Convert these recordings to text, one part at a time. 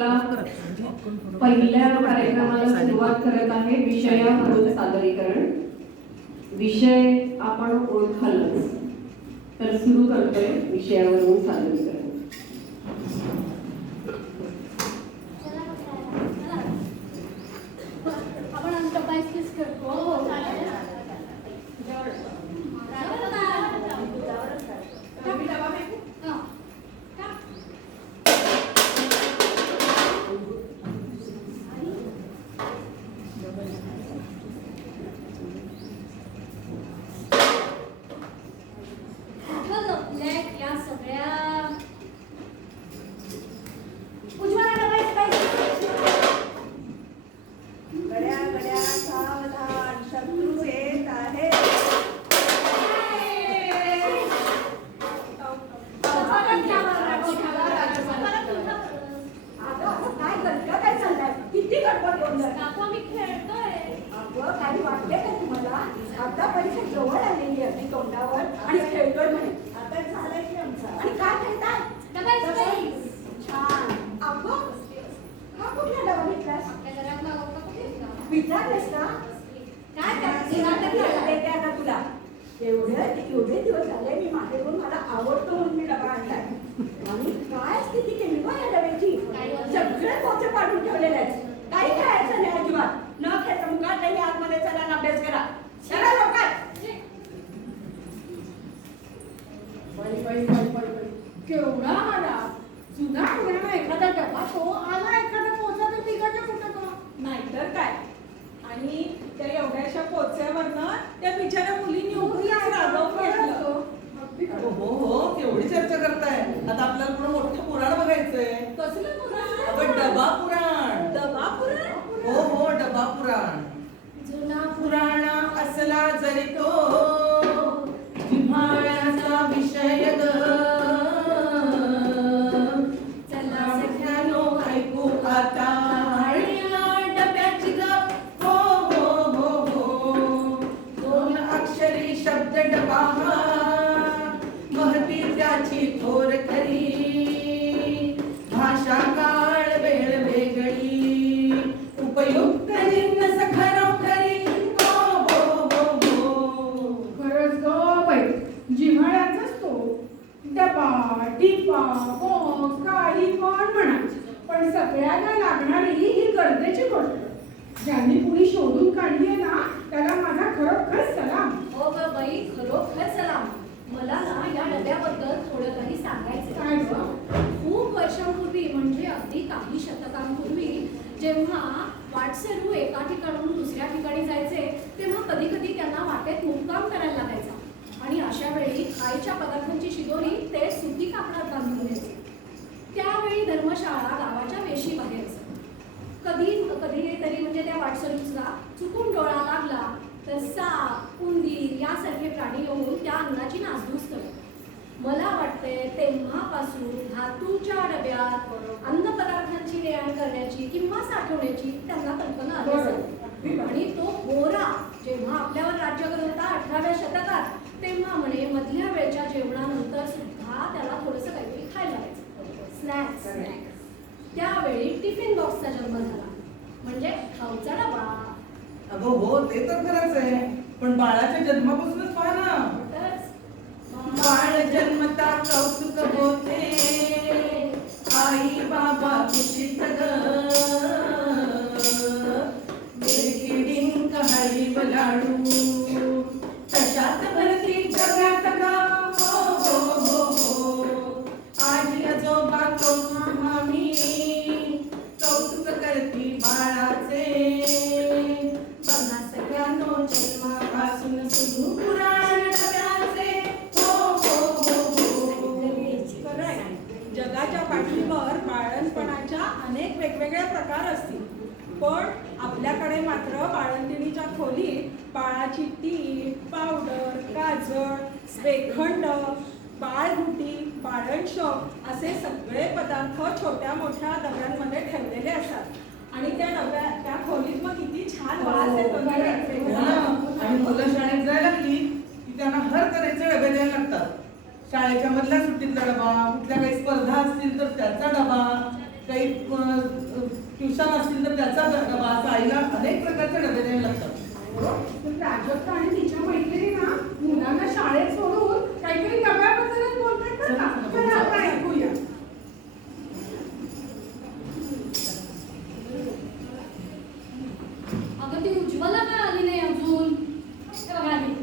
आपला पहिल्या कार्यक्रमाला सुरुवात करत आहे विषयावरून सादरीकरण. विषय आपण ओळखालच, तर सुरू करतोय विषयावरून सादरीकरण. आपण अंतर्बाईस करतो. आता परीक्षा जवळ आलेली आहे तोंडावर आणि खेळतोय म्हणे. आता झालंय की आमचा. आणि काय खेळताय? छान. अगं हा कुठला डबा घेतलास? विचारलेस का? काय देते आता तुला? एवढे दिवस झाले मी माझ्याकडून मला आवडतो म्हणून मी डबा आणलाय. आणि काय स्थिती केली बा या डब्याची. सगळे पोचे पाडून ठेवलेले आहेत. काही खेळायचं नाही अजिबात. न खेळता मुगात नाही आतमध्ये चला आणि अभ्यास करा. चला लवकर. केवढा आला जुना पुराणा एखादा डबा तो आला एखादा पोचा तर तिकडच्या कुठं का नाहीतर काय. आणि त्या एवढ्याशा पोचल्यावरनं त्या बिचाऱ्या मुलींनी उभी रागवून घेतलं. हो केवढी चर्चा करताय. आता आपल्याला पुढे मोठं पुराण बघायचंय. कसलं पुराण? आपण डबा पुराण. डबा पुराण? हो डबा पुराण. जुना पुराण असला जरी तो जिव्हाळ्याचा विषय ग. चला सगळ्यांनो ऐकू आता डब्याची ग. हो दोन अक्षरी शब्द डबा महती त्याची थोर खरी. भाषा काळ वेळ वेगळी उपयुक्त जिन्नस खरोखरी. खरंच ग बाई, जिव्हाळ्याचाच तो डबा टिपा बॉक्स काही पण म्हणा, पण सगळ्यांना लागणारी ही गरजेची गोष्ट. ज्यांनी कुणी शोधून काढली आहे ना त्याला माझा खरोखर सलाम. हो ग बाई, खरोखर सलाम. मला ना या डब्याबद्दल थोडं काही सांगायचं. काय ग? खूप वर्षांपूर्वी म्हणजे अगदी काही शतकांपूर्वी जेव्हा वाटसरू एका ठिकाणाहून दुसऱ्या ठिकाणी जायचे तेव्हा कधी कधी त्यांना वाटेत मुक्काम करायला लागायचा. आणि अशा वेळी खायच्या पदार्थांची शिदोरी ते सुती कापडात बांधून द्यायचे. त्यावेळी धर्मशाळा गावाच्या वेशी बाहेर असत. कधीतरी म्हणजे त्या वाटसरूचा चुकून डोळा लागला तर साप उंदीर यासारखे प्राणी येऊन त्या अन्नाची नासधूस करत. मला वाटते तेव्हापासून धातूच्या डब्यात अन्नपदार्थांची देवाण करण्याची किंवा साठवण्याची त्यांना कल्पना आली असेल. आणि तो गोरा जेव्हा आपल्यावर राज्य करत होता 18व्या शतकात तेव्हा म्हणे मधल्या वेळच्या जेवणानंतर सुद्धा त्याला थोडंसं काहीतरी खायला लावायचं. स्नॅक्स. त्यावेळी टिफिन बॉक्सचा जन्म झाला म्हणजे खाऊचा डबा. अगं हो ते तर खरंच आहे. पण बाळाच्या जन्मापासूनच पहा ना. बाळ जन्मता कौतुक होते आई बाबा खुशीत ग. डिंक हळीव लाडू तशात भरती जगात ग. हो आजी आजोबा कौतुक मामी कौतुक करती बाळाचे. सगळ्यांनो जन्मापासून सुरू पुराण डब्याचे. जगाच्या पाठीवर बाळंतपणाच्या अनेक वेगवेगळे प्रकार असतील. पण आपल्याकडे मात्र बाळंतिणीच्या खोलीत बाळाची टीप पावडर काजळ श्रीखंड बाळगुटी बाळंशोक असे सगळे पदार्थ छोट्या मोठ्या डब्यांमध्ये ठेवलेले असतात. आणि त्या खोलीत मग किती छान वास येतो. आणि मुलं शाळेत जायला लागली की त्यांना हर तऱ्हेचे डबे द्यायला लागतात. शाळेच्या मधल्या सुट्टीतला डबा, कुठल्या काही स्पर्धा असतील तर त्याचा डबा, काही काही ट्युशन असतील तर त्याचा डबा, असं आईला अनेक प्रकारचे डबे द्यावे लागतात. तर प्राजक्ता आणि तिच्या मैत्रिणी ना मुलांना शाळेत सोडून काहीतरी डब्याबद्दलच बोलतात बरं का. तर आपण ऐकूया. अगं ती उज्ज्वला काय आली नाही अजून? हे बघा आली.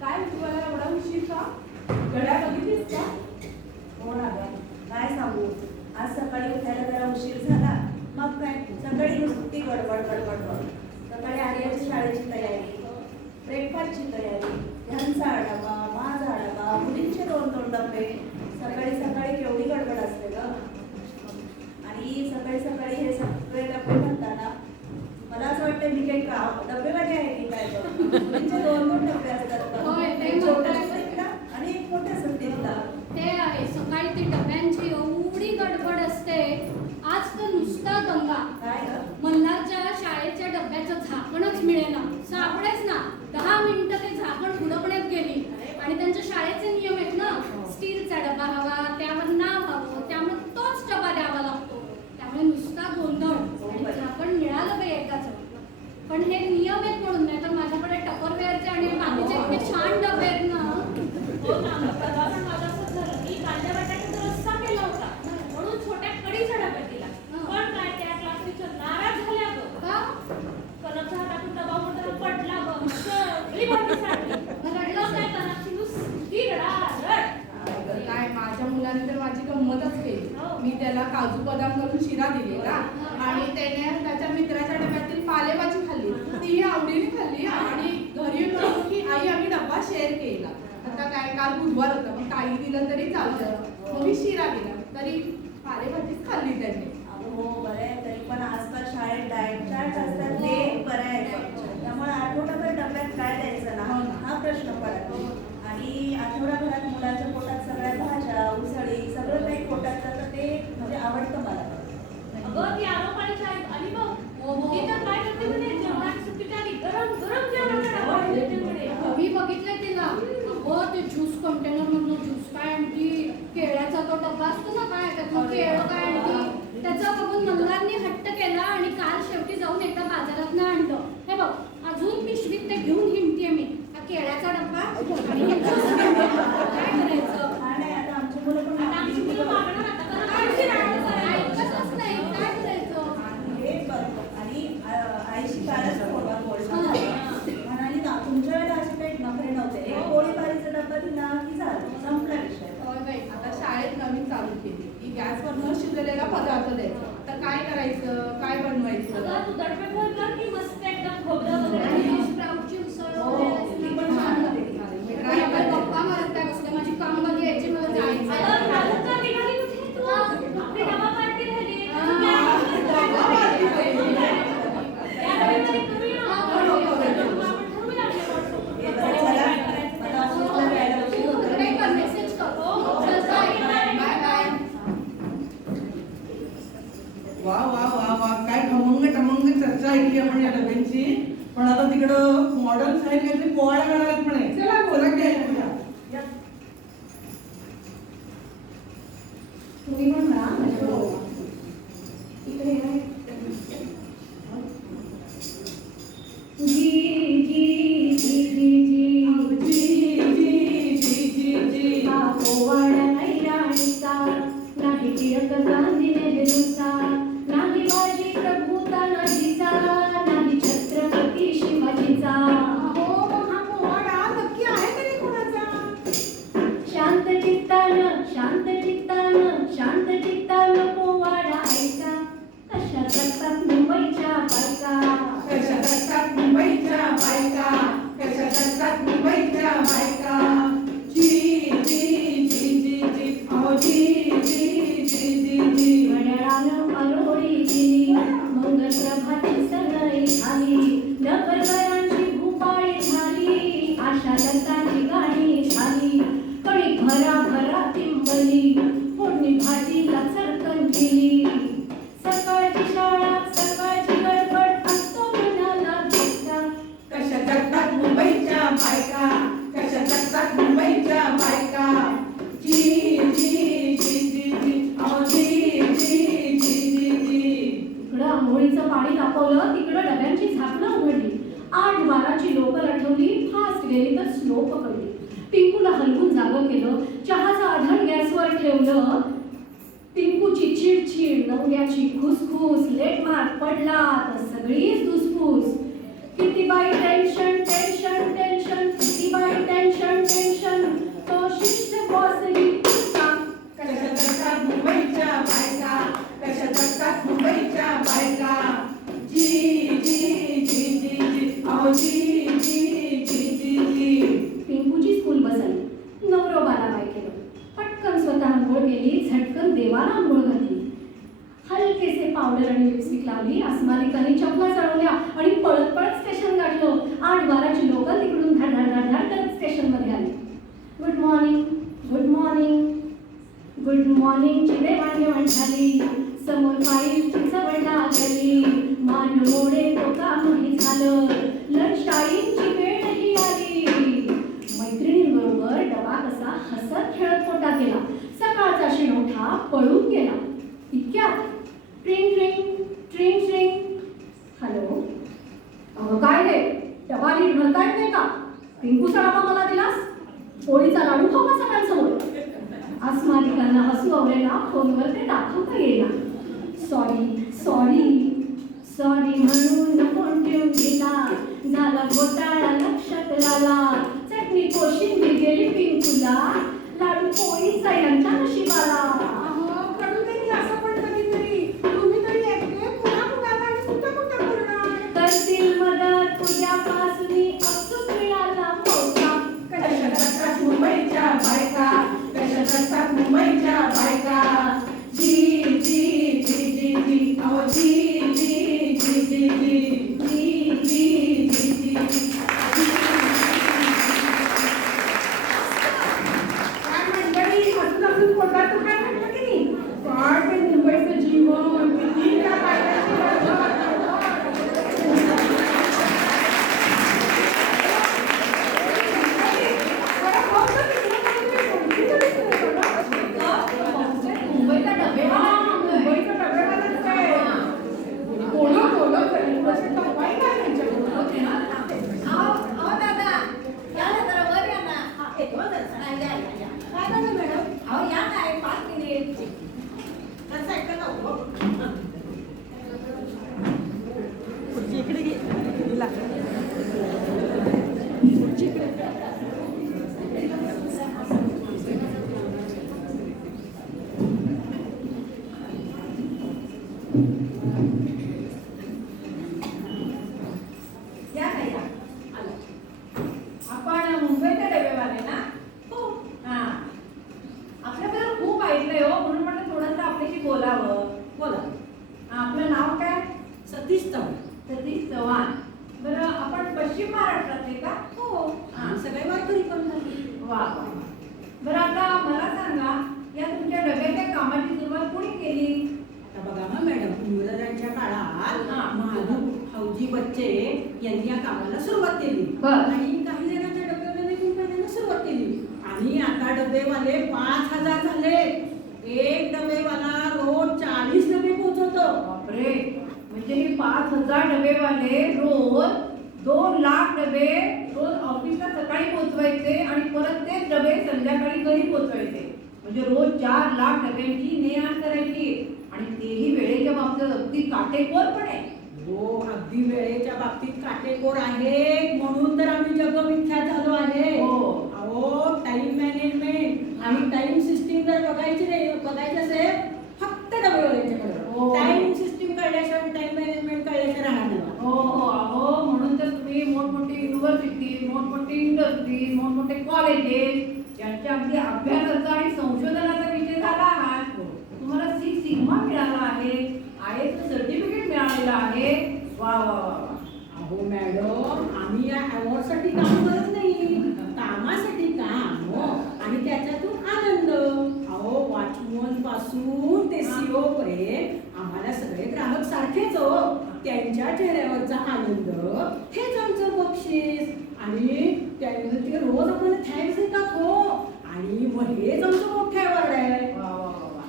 काय उज्ज्वला एवढा उशीर का? घड्याळ बघितलीस का? हो ना गं, काय सांगू, आज सकाळी उठायला जरा उशीर झाला. मग काय सकाळी नुसती गडबड गडबड गडबड. सकाळी आर्याची शाळेची तयारी, ब्रेकफास्टची तयारी, ह्यांचा डबा, माझा डबा, मुलींचे 2-2 डबे. सकाळी सकाळी केवढी गडबड असते गं. आणि सकाळी सकाळी हे सगळे डबे म्हणताना मला असं वाटतं मी काही डबेवाले आहे की काय बघ. मुलींचे 2-2 डबे असतात होय, ते एक छोटा म्हणतात. सुट्टीला आणि एक मोठ्या सुट्टीला. ते आहे सकाळी ती डब्यांची एवढी गडबड असते. आज तर नुसता दंगा. काय गं? मल्हारच्या शाळेच्या डब्याचं झाकणच मिळेना, सापडेच ना. 10 मिनिटं ते झाकण उडपण्यात गेली. आणि त्यांच्या शाळेचे नियम आहेत ना, स्टीलचा डबा हवा, त्यावर नाव हवं, त्यामुळे तोच डबा द्यावा लागतो. त्यामुळे नुसता गोंधळ. आणि झाकण मिळालं बाई एकाचं. पण हे नियम आहेत म्हणून, नाही तर माझ्याकडे टपरवेअरचे आणि बाकीचे इतके छान डबे आहेत ना. हो ना, परवा पण माझं असंच झालं. मी कांद्या बटाट्याचा रस्सा केला होता म्हणून छोट्या कढीच्या डब्यात दिला. पण काय त्या क्लास टीचर नाराज झाल्या गं. का? कलरच्या हातातून डबा मोठा पडला गं. सगळी भाजी सांडली. रडलं काय करायची, नुसती रडारड. काय माझ्या मुलाने तर माझी गंमतच केली. मी त्याला काजू बदाम करून शिरा दिलेला आणि त्याने त्याच्या मित्राच्या डब्यातील पालेभाजी खाल्ली. तीही आवडीने खाल्ली आणि घरी येऊन म्हणतो की आई आम्ही डब्बा शेअर केला. आता काय काल बुधवार होता, मग काही दिलं तरी चालतं. मग मी शिरा दिला तरी पालेभाजीच खाल्ली त्याने. हो बरं आहे, तरी पण आजकाल शाळेत डाएट चार्ट असतात ते बरं आहे बघ. त्यामुळे आठवडाभर डब्यात काय द्यायचं ना हा प्रश्न पडतो. आणि आठवडाभरात मुलाच्या पोटात सगळ्या भाज्या उसळी सगळं काही पोटात जातं, ते म्हणजे आवडतं मला. अगं ती आरोपाणी शाळेत आली बघ. ती तर काय करते म्हणे, जेवणाची सुट्टीच्या आधी गरम गरम जेवणाचा डबा देते म्हणे. मी बघितलंय तिला. हो ते ज्यूस कंटेनर मधून ज्यूस काय आणती, केळ्याचा तो डब्बा असतो ना काय, त्यातलं केळं काय आणती. त्याचा बघून मल्हारनी हट्ट केला आणि काल शेवटी जाऊन एकदा बाजारात आणलं. हे बघ अजून पिशवीत ते घेऊन हिंडतीये मी. हा केळ्याचा डब्बा आणि हे ज्यूस काय करायचं. आणि आता आमची मुलं पण आता आमची मुलं मागणार आता कारण काय आमची ऐकतच नाही, काय करायचं. हे बरं. आणि आईशी कालच फोनवर बोलणं झालं. म्हणाली ना तुमच्या वेळेला असे काही नखरे नव्हते. एक पोळी भाजीचा डब्बा दिला की झालं, संपला विषय. होय बाई, आता शाळेत नवीन चालू केली की गॅसवर न शिजलेला पदार्थ द्यायचा. तर काय करायचं, काय बनवायचं. अगं तू दडपे फोन कर की मस्त एकदम खोबरं वगैरे. आणि स्प्राऊटची उसळ वगैरे असली ती पण पण छान छान लागते. होती. मी काय try करते. गप्पा मारत काय बसले, माझी कामं यायची मला अगं जायचं. राहुलचा निघाली कुठे तू? आपली डबा पार्टी झाली. डबा पार्टी झाली. या रविवारी करूया. हा, करूया. आपण ठरवूया आपल्या हे WhatsApp बरं वर. झालं. काय करायचं ते. मला ऑफिसला यायला उशीर तू होतो. काही कर, मेसेज कर. चल, बाय. Bye bye. वा वा वा वा, काय खमंग टमंग चर्चा ऐकली आपण या डब्यांची. पण आता तिकडं मॉडर्न साहेब काहीतरी पोवाडा करायला म्हणे. चला, बोला की ऐकूया. तुम्ही पण म्हणा. इकडे या. जी जी जी जी जी हा पोवाडा नाही राणीचा, नाही टिळक गांधी नेहरूचा, नाही बाजी प्रभूता नदीचा, नाही छत्रपती शिवाजीचा. हो, मग हा पोवाडा नक्की आहे तरी कोणाचा? शांत चित्तानं शांत चित्तानं शांत चित्तानं पोवाडा ऐका. कशा करतात मुंबईच्या बायका, कशा करतात मुंबईच्या बायका, कशा करतात मुंबईच्या बायका. जी जी जी जी जी अहो जी जी जी जी जी. घड्याळानं आरोळी दिली, मंगलप्रभाती सनई झाली, नगरकरांची भूपाळी झाली, आशा लताची गाणी झाली, कणी भरा भरा तिंबली, फोडणी भाजीला चरकन दिली. सकाळची शाळा सकाळची गडबड असतो मनाला दिसता. कशा करतात मुंबईच्या बायका, कशा करतात मुंबईच्या बायका. जी जी जी जी जी अहो जी जी लवंग्याची खुसखुस, लेट मार्क पडला तर सगळीच धुसफूस. किती बाई टेन्शन टेन्शन टेन्शन, किती बाई टेन्शन टेन्शन, तो शिष्ट बॉसही का. कशा करतात मुंबईच्या बायका, कशा करतात मुंबईच्या बायका. जी जी जी जी जी अहो जी जी जी जी जी. पिंकूची स्कूल बस आली. नवरोबाला बाय केलं. पटकन स्वतः आंघोळ केली, झटकन देवाला आंघोळ घातली. हलकेसे पावडर आणि लिपस्टिक लावली. अस्मालिकाने चपला चढवल्या आणि पळत पळत स्टेशन गाठलं. 8-12ची लोकल तिकडून धाड धाड धाड धाड करत स्टेशनमध्ये आली. Good morning, good morning, good मॉर्निंगची देवाणघेवाण झाली. समोर 5ची चवड लागली. मान मोडे तो कामही झालं. लंच टाईमची वेळही आली. मैत्रिणींबरोबर डबा कसा हसत खेळत पोटात गेला. सकाळचा शिणोठा पळून गेला. इतक्यात ट्रिंग ट्रिंग ट्रिंग ट्रिंग. हॅलो, अगं काय रे, डबा नीट भरता येत नाही का? पिंकूचा डबा मला दिलास? पोळीचा लाडू खाऊ का सगळ्यांसमोर? अस्मालिकांना हसू आवरेना, फोनवर ते दाखवता येईना. सॉरी सॉरी सॉरी म्हणून फोन ठेवून गेला. झाला घोटाळा लक्षात आला. चटणी कोशिंबीर गेली पिंकूला. लाडू पोळीचा यांच्या नशिबाला. अहो, कडू त्यांनी असं पण कधीतरी. तुम्ही तरी एकटे पुन्हा कुणाला आणि कुठं कुठं बोलणार. करतील मदत उद्यापासून अचूक मिळाला मौका. कशा करतात मुंबईच्या बायका, कशा करतात मुंबईच्या बायका. जी जी जी जी जी अहो जी जी जी जी जी जी जी जी जी. काय मंडळी, हसून हसून पोटात काय म्हटलं की नाही? काय ते मुंबईचं जीवन, किती त्या बायकांची गडबड. जरा बघ ना तिकडं काहीतरी कोणती तरी दिसतंय बघा. मुंबईचा डबे मुंबईचं डबेवालाच काय? बोलो बोलो तरी कसं टपाई काय त्यांच्याकडून. आपण मुंबईचे डबेवाले ना? हो. हा. आपल्याबद्दल खूप ऐकलंय हो, म्हणून म्हटलं थोडंसं आपल्याशी बोलावं. बोला. आपलं नाव काय? सतीश चव्हाण. सतीश चव्हाण. बरं, आपण पश्चिम महाराष्ट्रातले का? हो. सगळे वारकरी पण झाली. वा वा वा. बरं, आता मला सांगा, या तुमच्या डब्याच्या कामाची सुरुवात कोणी केली? आता बघा ना मॅडम, इंग्रजांच्या काळात महादू हौजी बच्चे यांनी या कामाला सुरुवात केली. बरं. आणि काही जणांच्या डबेवाले पहिल्यांदा सुरुवात केली. आणि आता डबेवाले 5000 झाले. एक डबेवाला रोज 40 डबे पोहोचवतो. बापरे, म्हणजे हे 5000 डबेवाले रोज 2 लाख डबे रोज ऑफिसला सकाळी पोहोचवायचे आणि परत तेच डबे संध्याकाळी घरी पोहोचवायचे. म्हणजे रोज 4 लाख डब्यांची ने-आण करायची आणि तेही वेळेच्या बाबतीत अगदी काटेकोरपणे. हो, अगदी वेळेच्या बाबतीत काटेकोर आहे, म्हणून तर आम्ही जगविख्यात झालो आहे. हो. अहो, टाइम मॅनेजमेंट आणि टाइम सिस्टीम जर बघायची असेल फक्त डबेवाल्यांच्याकडे. हो. टाइम सिस्टीम कळल्याशिवाय टाइम मॅनेजमेंट कळल्याशिवाय राहणार नाही. हो हो अहो, म्हणून तर तुम्ही मोठमोठी युनिव्हर्सिटी, मोठमोठी इंडस्ट्री, मोठमोठे कॉलेजेस यांच्या अगदी अभ्यासाचा आणि संशोधनाचा विषय झाला आहात. तुम्हाला 6 सिग्मा मिळाला आहे, IAS सर्टिफिकेट मिळालेलं आहे. वा वा वा वा. अहो मॅडम, आम्ही या अवॉर्डसाठी काम करत नाही, कामासाठी काम हो. आणि त्याच्यातून आनंद. अहो, वॉचमन पासून ते CEO पर्यंत आम्हाला सगळे ग्राहक सारखेच हो. त्यांच्या चेहऱ्यावरचा आनंद हेच आमचं बक्षीस. आणि त्यानंतर ते रोज आम्हाला थँक्स देतात हो. आणि मग हेच आमचं मोठं अवॉर्ड आहे. वा वा वा वा.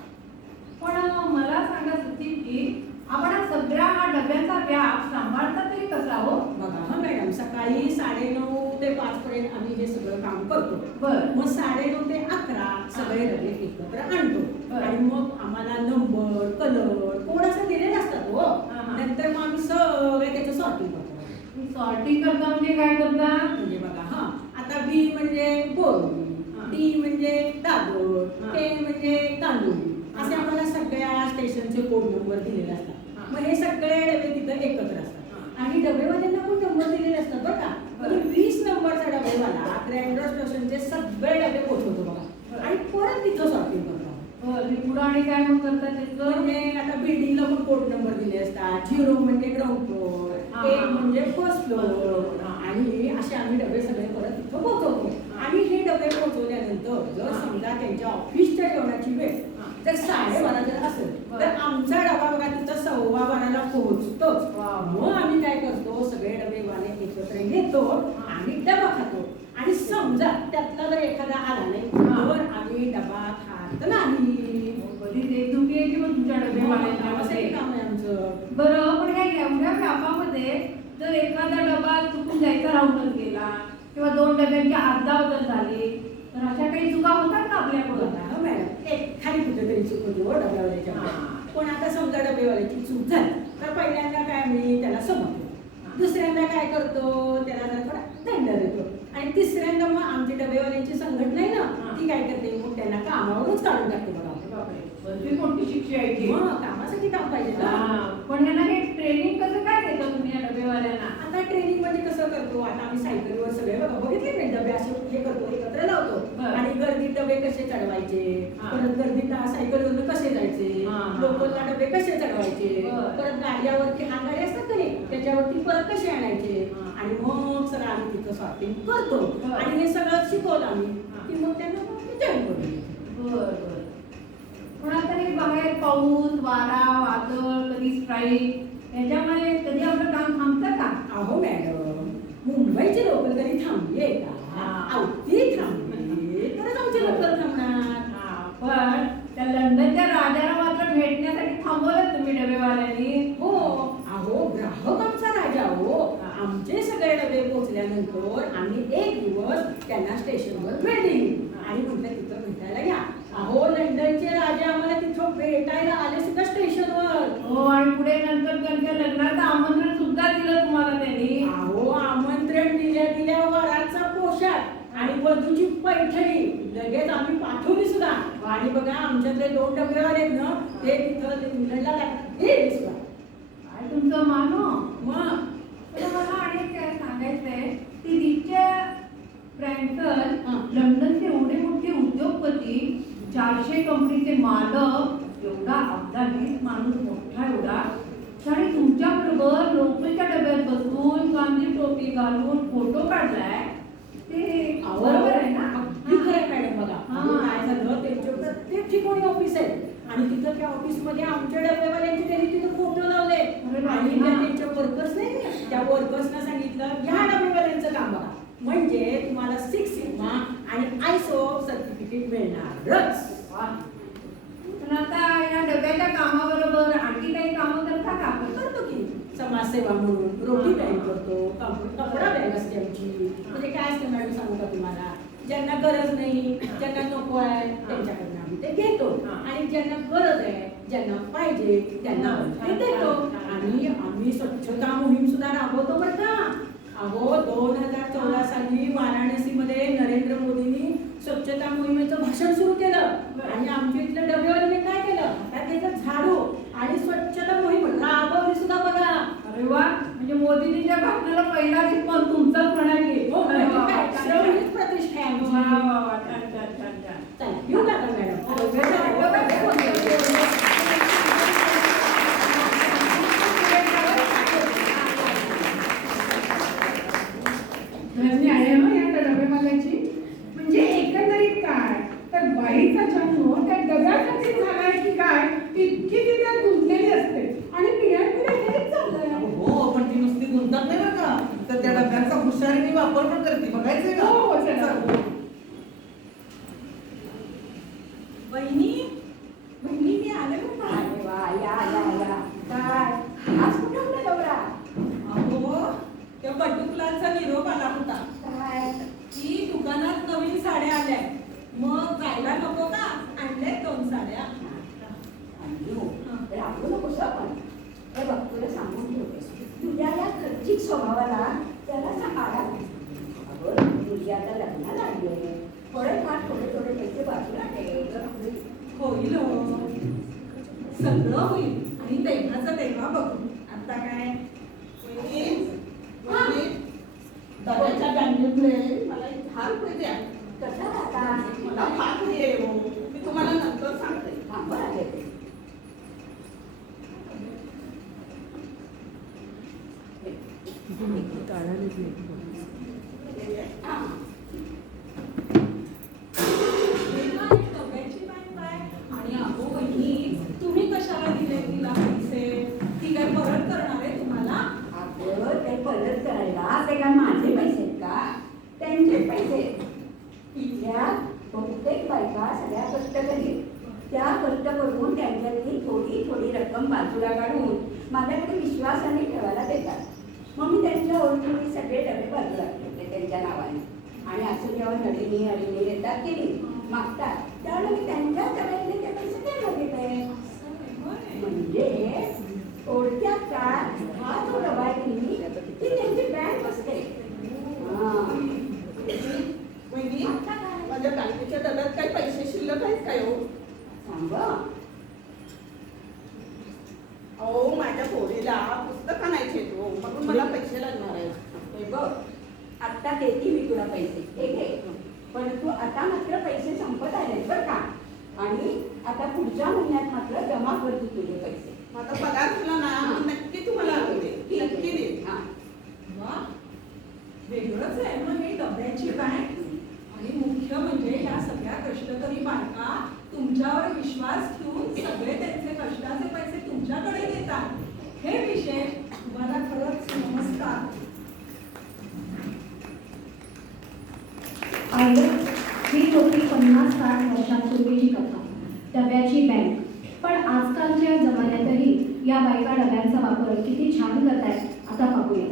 पण मला सांगा सतीशजी, आपण हा सगळा हा डब्याचा व्याप सांभाळता तरी कसा हो? बघा हा मॅडम, सकाळी 9:30 ते 5 पर्यंत आम्ही हे सगळं काम करतो. बरं. मग 9:30 ते 11 सगळे डबे एकत्र आणतो. बरं. आणि मग आम्हाला नंबर, कलर, सॉर्टिंग करता म्हणजे काय करता? म्हणजे बघा हा, आता बी म्हणजे बोरी, डी म्हणजे दादर, के म्हणजे तांदूळ, असे आम्हाला सगळ्या स्टेशनचे कोड नंबर दिलेले असतात. मग हे सगळे डबे तिथं एकत्र असतात आणि डबेवाल्यांना पण नंबर दिलेले असतात बरं का. म्हणजे 20 नंबरचा डबेवाला ग्रँड स्टेशनचे सगळे डबे पोहोचवतो बघा आणि परत तिथं सॉर्टिंग करतो. पुढं आणि काय मग करतात त्याचं? म्हणजे आता बिल्डिंगला पण कोड नंबर दिले असतात. 0 म्हणजे ग्राउंड फ्लोअर, 1 म्हणजे फर्स्ट फ्लोअर आणि असे आम्ही डबे सगळे परत तिथं पोहोचवतो. आणि हे डबे पोहोचवल्यानंतर जर समजा त्यांच्या ऑफिसच्या जेवणाची वेळ जर 12:30 जर असेल तर आमचा डबा बघा तिथं 12:15 पोहोचतोच. मग आम्ही काय करतो, सगळे डबेवाले एकत्र घेतो आणि डबा खातो. आणि समजा त्यातला जर एखादा आला नाही तर आम्ही डबा खात नाही. कधी देशदुखी आहे की मग तुमच्या डबेवाल्यांमध्ये? काम आहे आमचं. बरं, पण काय एवढ्या व्यापामध्ये जर एखादा डबा चुकून जायचा राहूनच गेला किंवा 2 डब्यांची अदलाबदल झाली तर अशा काही चुका होतात का आपल्याकडून? हो मॅडम, एक खाली कुठेतरी चूक होती हो डब्यावाल्याच्या. पण आता समजा डबेवाल्याची चूक झाली तर पहिल्यांदा काय मी त्याला समजतो, दुसऱ्यांदा काय करतो त्याला जरा थोडा दंड देतो आणि तिसऱ्यांदा मग आमची डबेवाल्यांची संघटना आहे ना ती काय करते, मग त्यांना कामावरूनच काढून टाकते बघा. ती कोणती शिक्षा आहे ती? मग कामासाठी काम पाहिजे ना. पण ह्यांना हे ट्रेनिंग कसं काय देतं तुम्ही या डबेवाल्यांना? आता ट्रेनिंग म्हणजे कसं करतो, आता आम्ही सायकलीवर सगळे बघा बघितले नाही डबे असे हे करतो, एकत्र लावतो आणि गर्दीत डबे कसे चढवायचे, परत गर्दीत सायकलवरून कसे जायचे, लोकलला डबे कसे चढवायचे, परत गाड्यावरती हातगाडी असतात का नाही त्याच्यावरती परत कसे आणायचे आणि मग सगळं आम्ही तिथं शॉपिंग करतो आणि हे सगळं शिकवलं आम्ही की मग त्यांना जॉईन करू. पण आता हे बाहेर पाऊस, वारा, वादळ, कधी स्ट्राईक याच्यामुळे कधी आपलं काम थांबतं का? अहो मॅडम, मुंबईची लोकल कधी थांबली आहे का? अवती थांबली तरच आमची लोकल थांबणार. पण त्या लंडनच्या राजाला मात्र भेटण्यासाठी थांबवलं तुम्ही डबेवाल्यांनी. हो, अहो ग्राहक आमचा राजा हो. आमचे सगळे डबे पोहोचल्यानंतर आम्ही एक दिवस त्यांना स्टेशनवर भेट दिली आणि म्हटलं तिथं भेटायला या. अहो लंडनचे राजा आम्हाला तिथं भेटायला आले सुद्धा स्टेशनवर. हो, आणि पुढे नंतर त्यांच्या लग्नाचं आमंत्रण सुद्धा दिलं तुम्हाला त्यांनी. अहो आमंत्रण दिल्या वराचा पोशाख आणि वधूची पैठणी लगेच आम्ही पाठवली सुद्धा. आणि बघा आमच्यातले 2 डबेवाले आहेत ना ते तिथं इंग्लंडला गेले सुद्धा. काय तुमचं मानो? मग मला आणि काय सांगायचंय, ती रिच्या ब्रँसन लंडनचे एवढे मोठे उद्योगपती, 400 कंपनीचे मालक, एवढा अब्दालीत माणूस मोठा एवढा, आणि तुमच्या बरोबर लोकलच्या डब्यात बसून गांधी टोपी घालून फोटो काढलाय ते बरोबर आहे ना? अगदी खरं मॅडम. बघा काय झालं, त्यांच्या प्रत्येक ठिकाणी ऑफिस आहे आणि तिथं त्या ऑफिसमध्ये आमच्या डबेवाल्यांचे त्यांनी तिथं फोटो लावले आणि त्यांच्या वर्कर्स नाही त्या वर्कर्सना सांगितलं ह्या डबेवाल्यांचं काम बघा म्हणजे तुम्हाला 6 सिग्मा आणि आयसो सर्टिफिकेट मिळणारच. पण आता या डब्याच्या कामाबरोबर आणखी काही कामं करता का? करतो की समाजसेवा म्हणून रोटी बँक करतो, कपडा बँक असते आमची. म्हणजे काय असते मॅडम सांगू का तुम्हाला, ज्यांना गरज नाही, ज्यांना नको आहे त्यांच्याकडनं आम्ही ते घेतो आणि ज्यांना गरज आहे, ज्यांना पाहिजे त्यांना ते देतो. आणि आम्ही स्वच्छता मोहीम सुद्धा राबवतो बरं का. अहो 2014 साली वाराणसीमध्ये नरेंद्र मोदींनी स्वच्छता मोहिमेचं भाषण सुरू केलं आणि आमच्या इथल्या डबेवाल्याने काय केलं, त्याचं झाडू आणि स्वच्छता मोहीम राबवली सुद्धा बघा. अरे वा, म्हणजे मोदीजींच्या भाषणाला पहिला रिस्पॉन्स तुमचाच म्हणाले. प्रतिष्ठा आहे आमची. छान छान छान छान. चला येऊ का मॅडम? धन्य आहे ना या डबेवाल्याची. म्हणजे एकंदरीत काय तर बाईचा जन्म त्या डब्यासाठी झालाय की काय इतकी ती त्यात गुंतलेली असते आणि पिढ्यानपिढ्या हेच चाललंय. हो, पण ती नुसती गुंतत नाही बरं का, तर त्या डब्यांचा हुशारीने वापर पण करते. बघायचंय का? हो, चला. बहिणी मी आले बरं का. अरे वा, या या या. काय आज कुठे होता दौरा? अहो त्या बटुकलांचा निरोप आला होता काय की दुकानात नवीन साड्या आल्या, मग जायला नको का, आणले 2 साड्या. राहू नकोस आपण. हे बघ तुला सांगून ठेवतेस, तुझ्या या खर्चिक स्वभावाला त्या आला. अगं मुलगी आता लग्नाला आली आहे. थोडेफार थोडे पैसे बाजूला ठेव. होईल हो. सगळं होईल आणि तेव्हाचं तेव्हा बघू. आता काय दादाच्या बँकेतले मला 10 रुपये द्या. कसा आता मला फार प्रिय आहे हो. मी तुम्हाला नंतर सांगते. थांबा आले. आणि अहो बहिणी, तुम्ही कशाला दिले तिला पैसे? ती काय परत करणार आहे तुम्हाला? अगं ते परत करायला ते काय माझे पैसे आहेत का? त्यांचे पैसे. इथल्या बहुतेक बायका सगळ्या कष्टकरी. त्या कष्ट करून त्यांच्यातली थोडी थोडी रक्कम बाजूला काढून माझ्याकडे विश्वासाने ठेवायला देतात. मग मी त्यांच्या ओळखीने सगळे डबे बाजूला ठेवले त्यांच्या नावाने. आणि असं जेव्हा नळीनी अडीने येतात की नाही मागतात, त्यावेळेला मी त्यांच्या डब्यातले ते पैसे त्यांना देते. म्हणजे थोडक्यात काय, हा जो डबा आहे की नाही, ती त्यांची बँक असते. वहिनी, माझ्या बँकेच्या डब्यात काही पैसे शिल्लक आहेत काय हो? सांगा. अहो माझ्या पोरीला पुस्तक आणायचे हो, म्हणून मला पैसे लागणार आहेत. हे बघ, आत्ता देते मी तुला पैसे, हे घे. परंतु आता मात्र पैसे संपत आले बरं का. आणि आता पुढच्या महिन्यात मात्र जमा करतो तुझे पैसे. माझा पगार तुला ना मी नक्की तुम्हाला दे. नक्की दे. हा. वा, वेगळंच आहे मग हे डब्याची बँक. आणि मुख्य म्हणजे ह्या सगळ्या कष्टकरी बायका तुमच्यावर विश्वास ठेवून सगळे त्यांचे कष्टाचे पैसे तुमच्याकडे देतात. हे विशेष. तुम्हाला खरंच नमस्कार. पाहिलं, ही होती 50-60 वर्षांपूर्वीची कथा, डब्याची बँक. पण आजकालच्या जमान्यातही या बायका डब्यांचा वापर किती छान करतायत आता पाहूया.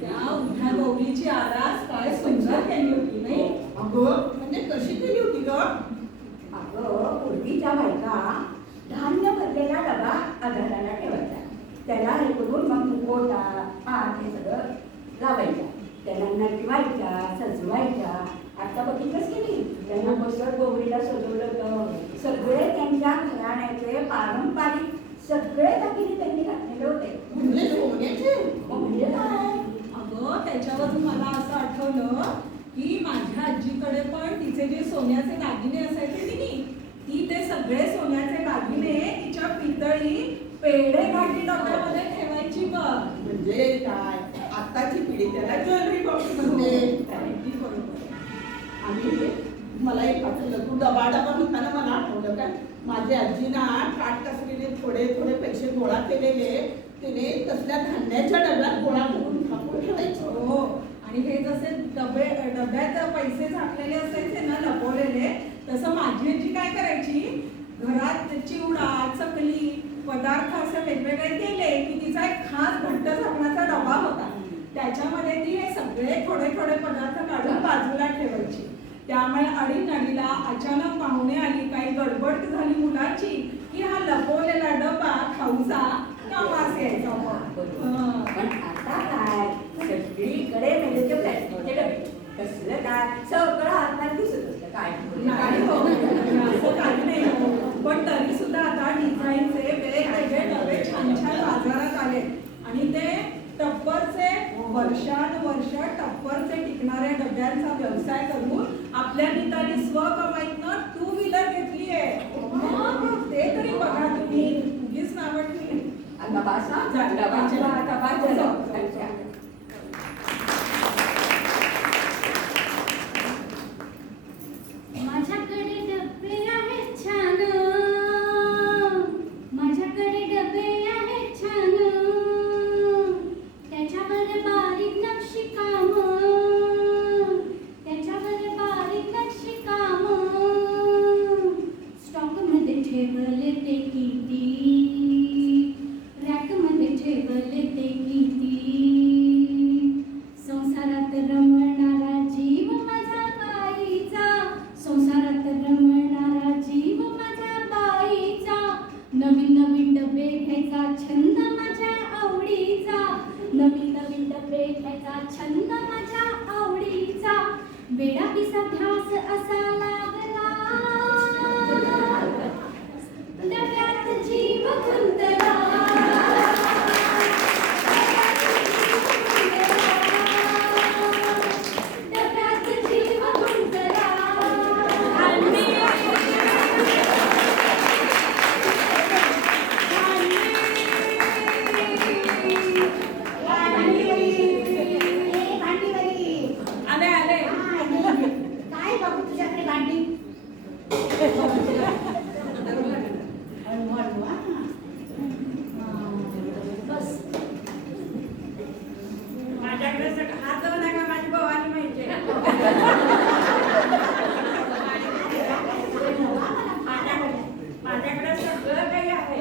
त्या उभ्या गौरीची आरास काय सुंदर केली होती नाही? अगं म्हणजे कशी केली होती ग? अगं पूर्वीच्या बायका धान्य भरलेला डबा आधाराला ठेवायचा. त्याला हे करून मग मुखवटा, हात हे सगळं लावायच्या. त्यांना नटवायच्या, सजवायच्या. आता बघितलंच की नाही, त्यांना बसत गौरीला सजवलं होतं. सगळे त्यांच्या घराण्याचे पारंपरिक सगळे दागिने त्यांनी घातलेले होते. म्हणजे सोन्याचे? म्हणजे काय, अगं त्याच्यावरून मला असं आठवलं की माझ्या आजीकडे पण तिचे जे सोन्याचे दागिने असायचे की नाही, ती ते सगळे सोन्याचे दागिने तिच्या पितळी पेढे घाटी डब्यामध्ये ठेवायची बघ. म्हणजे काय, आताची पिढी त्याला ज्वेलरी बॉक्स म्हणते. अगदी बरोबर. आणि मला एक आठवलं, तू डबा म्हणताना मला आठवलं काय, माझी आजी ना काटकसरीने थोडे थोडे पैसे गोळा केलेले तिने तसल्या धान्याच्या डब्यात गोळा करून ठाकून ठेवायचं. हो, आणि हे जसे डब्यात पैसे झाकलेले असायचे ना लपवलेले, तसं माझी आजी काय करायची, घरात चिवडा, चकली, पदार्थ असे वेगवेगळे केले की तिचा एक खास घट्ट झाकणाचा डबा होता. त्याच्यामध्ये ती हे सगळे थोडे थोडे पदार्थ काढून बाजूला ठेवायची. त्यामुळे अडीनडीला अचानक पाहुणे आली, काही गडबड झाली मुलाची, की हा लपवलेला डबा खाऊचा वास यायचा. पण आता काय, सगळीकडे म्हणजे ते प्लॅस्टिकचे डबे. कसलं काय, सगळं हातात दिसत असतं. काय नाही हो, असं काही नाही हो. पण तरी सुद्धा आता डिझाईनचे वेगवेगळे डबे छान छान बाजारात आले. आणि ते टप्परचे वर्षानुवर्ष टप्परचे टिकणाऱ्या डब्यांचा व्यवसाय करून आपल्या पिताने स्वकमाईतनं 2 व्हीलर घेतली आहे. मग ते तरी बघा तुम्ही, उगीच नावं ठेवली. आता बासा डबाच्या आता बाद झालं. माझ्याकडे डबे आहेत छान, माझ्याकडे डबे आहेत छान, त्याच्यावर बारीक नक्षी काम, त्याच्यावर बारीक नक्षी काम, स्टॉक मध्ये ठेवले ते किती, रॅक मध्ये ठेवले ते किती, संसारात रमणारा जीव माझ्या बाईचा, संसारात रमणारा जीव माझ्या बाईचा, नवीन नवीन डबे घ्यायचा छंद छंद माझ्या आवडीचा वेडा पिसा ध्यास असा लागला डब्यात जीव गुंतला डब्यात जीव गुंतला आले आले काय बघू तुझ्याकडे भांडी बस माझ्याकडे हात जाऊ नका माझी भवानी माहिती माझ्याकडे सगळं काही आहे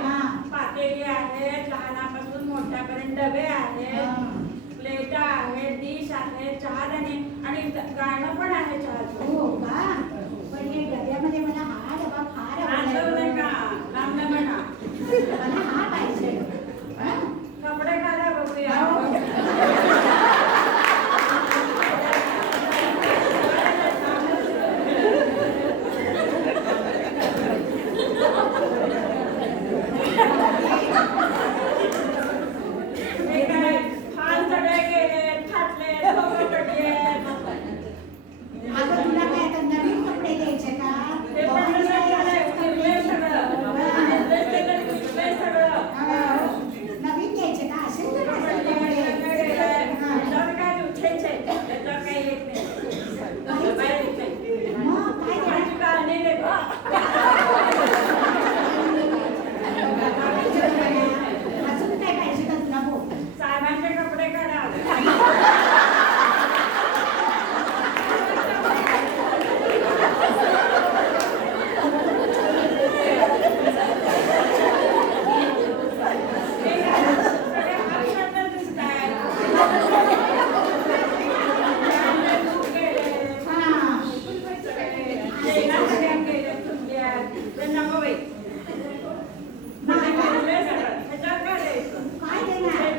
पातेली आहे लहानापासून मोठ्यापर्यंत डबे आहेत प्लेट आहे डिश आहे चहादाणे आणि गाणं पण आहे चहाचं हो का पण हे डब्यामध्ये मला हा डबा फार हात जाऊ आवडला. नका लांब नका मला हा पाहिजे हा? कपडे घाला बघूया हे काय फार सगळे गेले फाटले डोकं पडले अगं तुला काय आता नवीन कपडे द्यायचे का ते पण कसं झालंय फिरलंय सगळं फिरलंय सगळं नवीन घ्यायचे का असेल तर असेल कपडे. त्याच्यावर काय उठायचंय त्याच्यावर काही येत नाही बाहेर येत नाही मग काय द्यायचं? माझी काळणी देतो अजून काय पाहिजे का तुला बोल साहेबांचे कपडे काढा सगळे हात दिसतायत काय देणार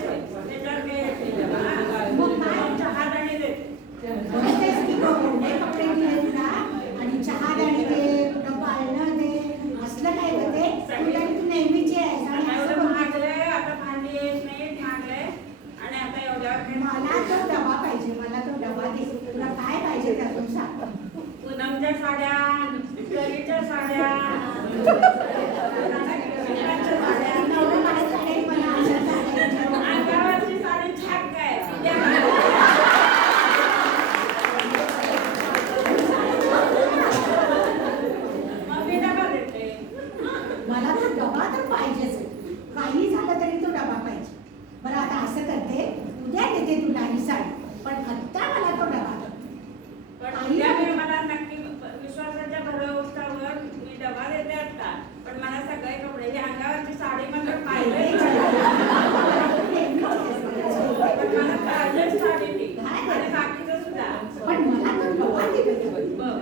तेच की गं, एवढे कपडे दिले तुला आणि चहा गाडी दे कुठं पाळणं दे असलं काय गं ते तुला तू नेहमीची आहेस आणि असं बघ. मला तो डबा पाहिजे मला तो डबा दे तुला काय पाहिजे त्यातून सांग पूनमच्या साड्या करीच्या साड्या नवरा मला चालेल मला अशा साड्या अंगावरची साडी छाक काय मग मी डबा देते मला तो डबा तर पाहिजेच आहे. काही झालं तरी तो डबा पाहिजे बरं आता असं करते उद्या देते तुला ही साडी पण आत्ता मला तो डबा दे. पण उद्या मी मला नक्की विश्वासाच्या भरवशावर मी डबा देते आता पण मला सगळे कपडे हे अंगावरची साडी मात्र पाहिजे पण मला पाहिजे साडी ती आणि बाकीचं सुद्धा पण मला तो डबा दे बघ.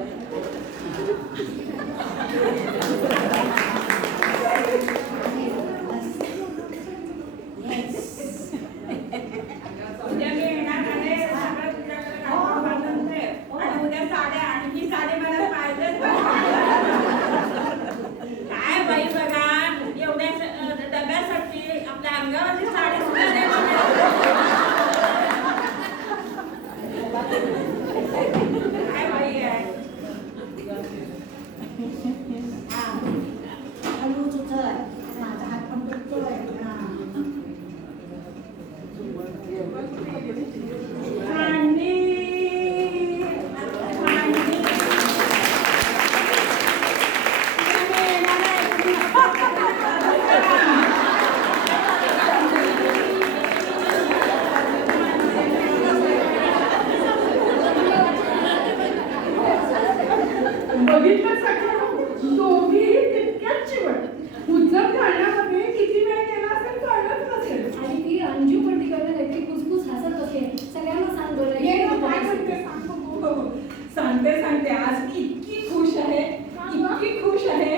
उद्या मी येणार आहे सगळं तुझ्याकडे काढून बांधून ठेव आणि उद्या साड्या आणि ही साडी मला पाहिजेच काय बाई बघा एवढ्या डब्यासाठी आपल्या अंगावरची साडी सुद्धा नाही काय बाई आहे हळूच उचल माझा हात पण दुखतोय भांडी बघितलं सगळं दोघीही तितक्याच चिवट उज्जत घालण्यामध्ये किती वेळ गेला असेल कळलंच नसेल आणि ती अंजू पण तिकडनं काहीतरी कुसकुस हसत होते सगळ्यांना सांग बरं ये ना, काय म्हणते सांग बघू. सांगते सांगते आज मी इतकी खुश आहे इतकी खुश आहे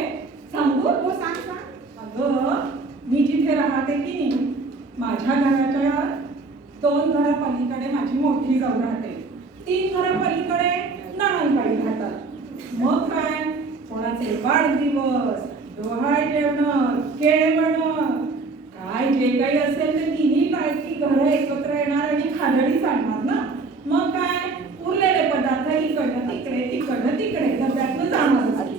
सांगू हो सांग सांग अगं मी जिथे राहते की नाही माझ्या घराच्या तो 2 घरा पलीकडे माझी मोठी जाऊ राहते, 3 घरा पलीकडे नणंदबाई राहतात. मग काय, कोणाचे वाढदिवस, डोहाळ जेवण, केळवण, काय जे काही असेल ते तिन्ही बायकी घरं एकत्र येणार आणि खादडी चालणार ना. मग काय, उरलेले पदार्थ इकडनं तिकडे तिकडनं तिकडे डब्यातनं जाणार असतील.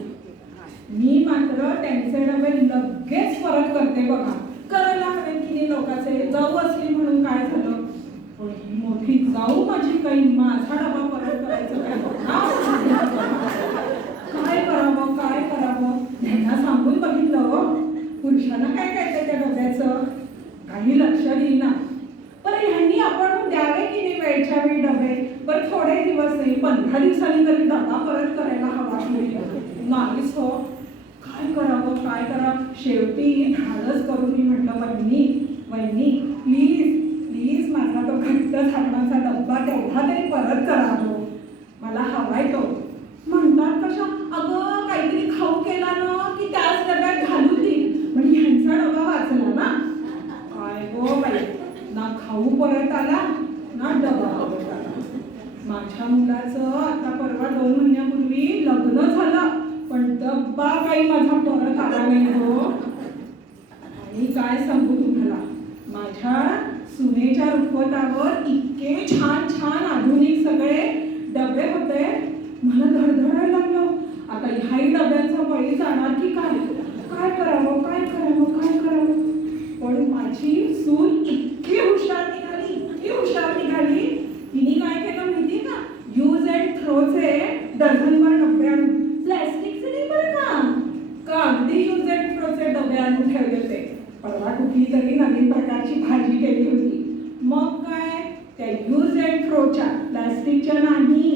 मी मात्र त्यांचे डबे लगेच परत करते बघा. करायला हवे की नाही लोकांचे, जाऊ असली म्हणून काय झालं, पण ही मोठी जाऊ माझी काही माझा डबा परत करायचं काय करावं काय करावं. त्यांना सांगून बघितलं, पुरुषांना काय कळतं त्या डब्याचं, काही लक्ष देईना. पण ह्यांनी आपण द्यावे की नाही वेळच्या वेळी डबे, पण थोडे दिवस नाही 15 दिवसांनी तरी डबा परत करायला हवा नाहीच हो. काय करावं काय करावं. शेवटी धाडस करून मी म्हटलं, वहिनी प्लीज प्लीज माझा तो घट्ट झाकणाचा डब्बा तेवढा तरी परत करा, मला हवाय तो. म्हणतात कशा, अगं काहीतरी खाऊ केला ना की त्याच डब्यात घालून देईल, म्हणजे ह्यांचा डबा वाचला ना. काय गो बाई, ना खाऊ परत आला ना डबा परत आला. माझ्या मुलाचं आता परवा 2 महिन्यापूर्वी लग्न झालं, पण डब्बा काही माझा परत आला नाही हो. आणि काय सांगू तुम्हाला, माझ्या सुनेच्या रुखवतावर इतके छान छान आधुनिक सगळे डबे होते, मला धडधडायला लागलं. आता ह्याही डब्यांचा बळी जाणार की काय, काय करावं काय करावं काय करावं. पण माझी सून इतकी हुशार निघाली, तिने काय केलं माहिती का, यूज अँड थ्रोचे डझनभर डबे आणून, प्लॅस्टिकचे नाही बरं का, अगदी यूज अँड थ्रोचे डबे आणून ठेवले होते. परवा कुठली तरी नवीन प्रकारची भाजी केली होती. मग काय, त्या यूज अँड थ्रोच्या प्लॅस्टिकच्या नाही,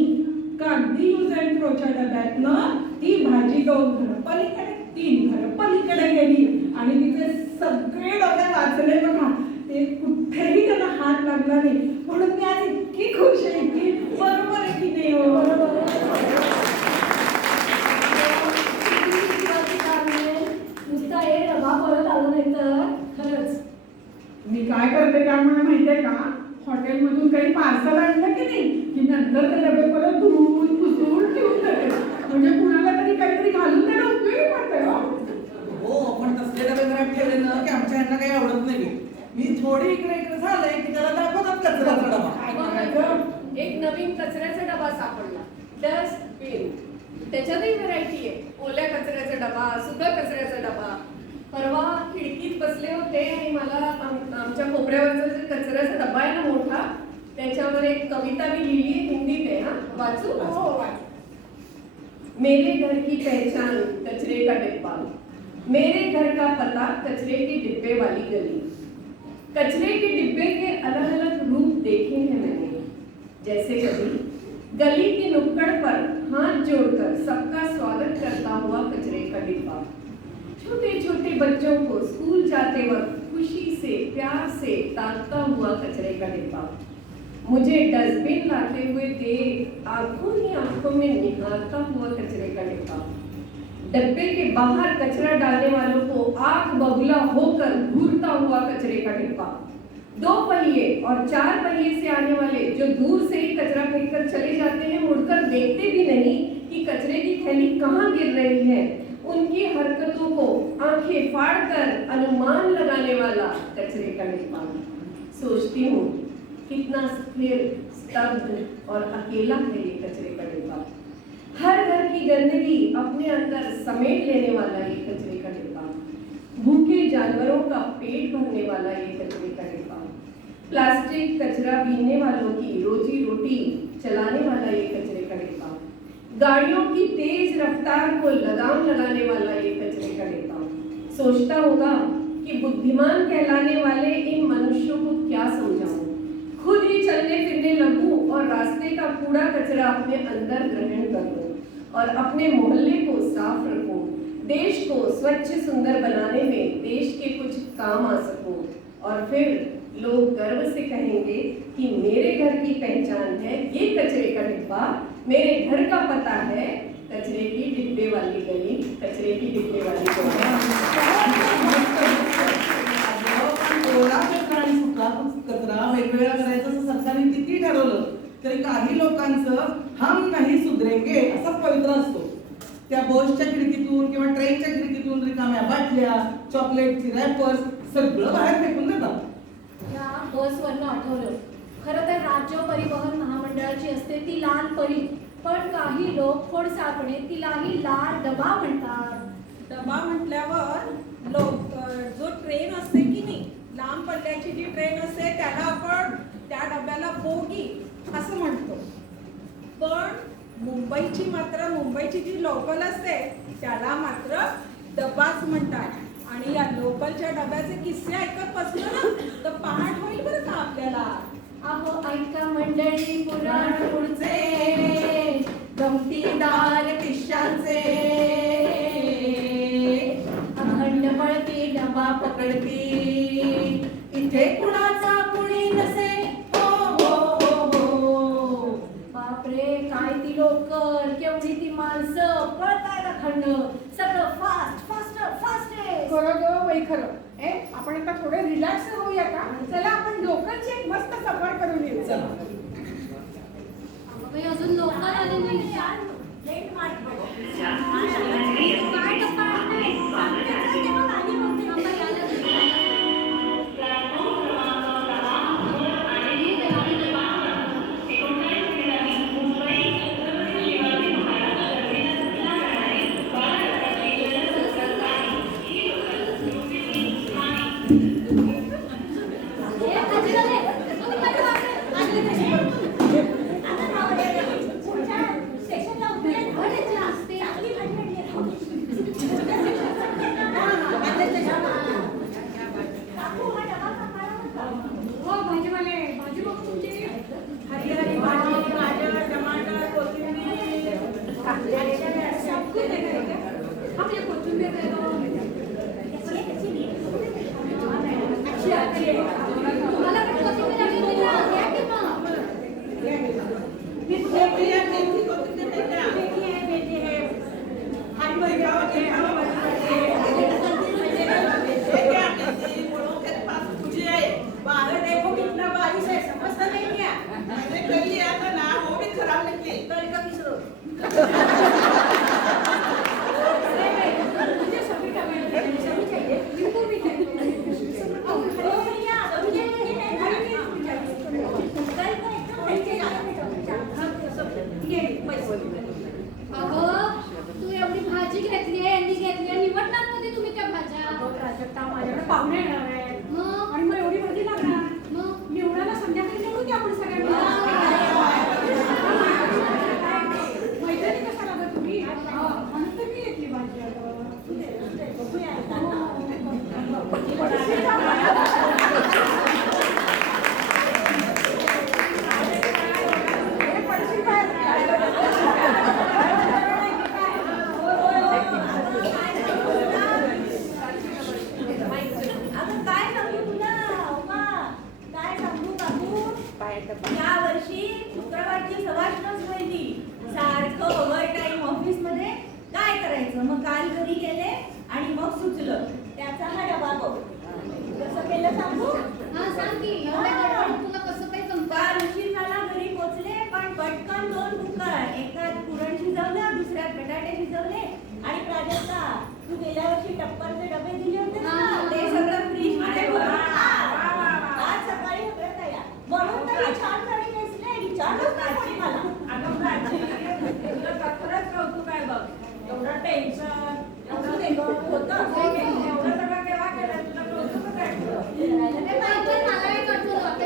अगदी यूज अँड थ्रोच्या डब्यातनं ती भाजी 2 घरं पलीकडे 3 घरं पलीकडे गेली आणि तिचे सगळे डबे वाचले बघा. ते कुठेही त्यांना हात लागला नाही. म्हणून मी आज इतकी खुश आहे की बरोबर आहे की नाही हो. नुसता हे डबा परत आला नाही तर खरंच. मी काय करते त्यामुळे माहितीये का, हॉटेलमधून काही पार्सल आणलं की नाही की नंतर ते डबे परत धुवून पुसून ठेवून देते, म्हणजे कुणाला तरी काहीतरी घालून देणं उपयोगी पडतंय. हो, पण तसले डबे घरात ठेवले ना की आमच्या यांना काही आवडत नाही. मी थोडी इकडे झालंय की त्याला दाखवतात कचऱ्याचा डबा. एक नवीन कचऱ्याचा डबा सापडला, डस्टबिन. त्याच्यातही व्हरायटी आहे, ओल्या कचऱ्याचा डबा, सुका कचऱ्याचा डबा. परवा खिडकीत बसले होते आणि मला आमच्या कोपऱ्यावरचा जे कचऱ्याचा डबा आहे ना मोठा, त्याच्यावर एक कविता मी लिहिली, हिंदीत आहे. वाचू? मेरे घर की पहचान कचरे का डिब्बा, मेरे घर का पता कचरे के डिब्बे वाली गली. कचरे के डिब्बे के अलग अलग रूप देखे हैं मैंने, जैसे कभी गली की नुक्कड़ पर हाथ जोड़कर सबका स्वागत करता हुआ कचरे का डिब्बा, छोटे छोटे बच्चों को स्कूल जाते वक्त खुशी से प्यार से ताकता हुआ कचरे का डिब्बा, मुझे डस्टबिन लाते हुए देख आंखों ही आंखों में निहारता हुआ कचरे का डिब्बा, डब्बे के बाहर कचरा डालने वालों को आग बबूला होकर घूरता हुआ कचरे का डिब्बा, 2 पहिए और 4 पहिए से आने वाले जो दूर से ही कचरा फेंककर चले जाते हैं, मुड़कर देखते भी नहीं कि कचरे की थैली कहाँ गिर रही है, उनकी हरकतों को आंखें फाड़कर अनुमान लगाने वाला कचरे का डिब्बा. सोचती हूँ कितना स्थिर, स्तब्ध और अकेला है ये कचरे का डिब्बा. हर घर की गंदगी अपने अंदर समेट लेने वाला ये कचरे का डिब्बा, भूखे जानवरों का पेट भरने वाला ये कचरे का डिब्बा, प्लास्टिक कचरा बीनने वालों की रोजी रोटी चलाने वाला ये कचरे का डिब्बा, गाड़ियों की तेज रफ्तार को लगाम लगाने वाला ये कचरे का डिब्बा. सोचता होगा कि बुद्धिमान कहलाने वाले इन मनुष्यों को क्या समझाऊं, खुद ही चलने फिरने लगूं और रास्ते का कूड़ा कचरा अपने अंदर ग्रहण कर लूं और अपने मोहल्ले को साफ रखूं, देश को स्वच्छ सुंदर बनाने में देश के कुछ काम आ सकूं और फिर लोग गर्व से कहेंगे कि मेरे घर की पहचान है ये कचरे का डिब्बा, मेरे घर का पता है कचरे की डिब्बे वाली गली, कचरे की डिब्बे वाली ओला कचरा आणि सुका कचरा वेगवेगळा करायचं काही लोकांचं हम नाही सुधरेंगे असा पवित्र असतो. त्या बसच्या खिडकीतून किंवा ट्रेनच्या खिडकीतून रिकाम्या बाटल्या, चॉकलेटची रॅपर्स सगळं बाहेर फेकून देतात. या बसवरनं आठवलं, खरं तर राज्य परिवहन महामंडळाची असते ती लाल परी, पण काही लोक खोडसाळपणे तिलाही लाल डबा म्हणतात. डबा म्हटल्यावर जो ट्रेन असते की नाही, लांब पल्ल्याची जी ट्रेन असते त्याला आपण त्या डब्याला बोगी असं म्हणतो. पण मुंबईची जी लोकल असते त्याला मात्र डबाच म्हणतात. आणि या लोकलच्या डब्याचे किस्से ऐकत बसलो ना तर पहाट होईल बरं का आपल्याला. अहो ऐका मंडळी पुराण पुढचे गमतीदार किस्सांचे, अखंड पळती डबा पकडती, इथे कुणाचा कुणी नसे. हो हो हो हो, बापरे काय ती लोकल, केवढी ती माणसं, पळताय अखंड, सगळं फास्ट फास्ट फास्ट. खरं ग बाई खरं. आपण आता थोडे रिलॅक्स होऊया का? चला आपण लोकलची एक मस्त सफर करून येऊ. चला. बाई अजून लोकल आले नाही. लेट मार्क बघ. काय टप्पा आहे? हो भाजीवाले, भाजी बघ तुमची. हरी हरी भाजी, गाजर, टमाटर, कोथिंबीर. आपल्या कोथिंबीर दे गं. तुम्हाला पण कोथिंबीर हवी होती ना? घ्या की मग. अगं तू एवढी भाजी घेतली आहे, निवडणार कधी तुम्ही त्या भाज्या? प्राजक्ता माझ्याकडे पाहुणे येणार आहेत मग आणि मग एवढी भाजी लागणार. मग निवडायला संध्याकाळी निवडू की आपण सगळ्यांना. मैत्रिणी कशा लागत तुम्ही? म्हणून तर मी घेतली भाजी. या वर्षी शुक्रवारची सवाष्णच पहिली. सारखं ओव्हर टाईम ऑफिस मध्ये काय करायचं, मग काल घरी गेले आणि मग सुचलं त्याचा हा डबा बघ. कसं केलं सांगू? हा सांग की. एवढ्या गडबडीत तुला कसं काही जमतं? काल उशीर झाला, घरी पोचले पण पटकन 2 कुकर, एकात पुरण शिजवलं, दुसऱ्यात बटाटे शिजवले. आणि प्राजक्ता तू गेल्या वर्षी टप्परचे डबे दिले होते ना, ते सगळं फ्रीज मध्ये भरून आज सकाळी सगळं तयार. म्हणून तर ही छान साडी नेसले. विचारलंच नाही कोणी मला. अगं प्राची, तुला खरंच कौतुक आहे बघ. एवढं टेन्शन, असू दे गं, होतं. एवढं सगळं केव्हा केलं तुला कौतुकच आहे. ते माहिती आहे, मला एक आठवलं.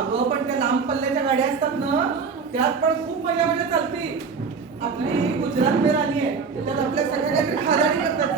अगं पण त्या लांब पल्ल्याच्या गाड्या असतात ना त्यात पण खूप मजा मजा चालते. आपली गुजरात मेल आली आहे त्यात आपल्या सगळ्या काहीतरी खादाडी करतात.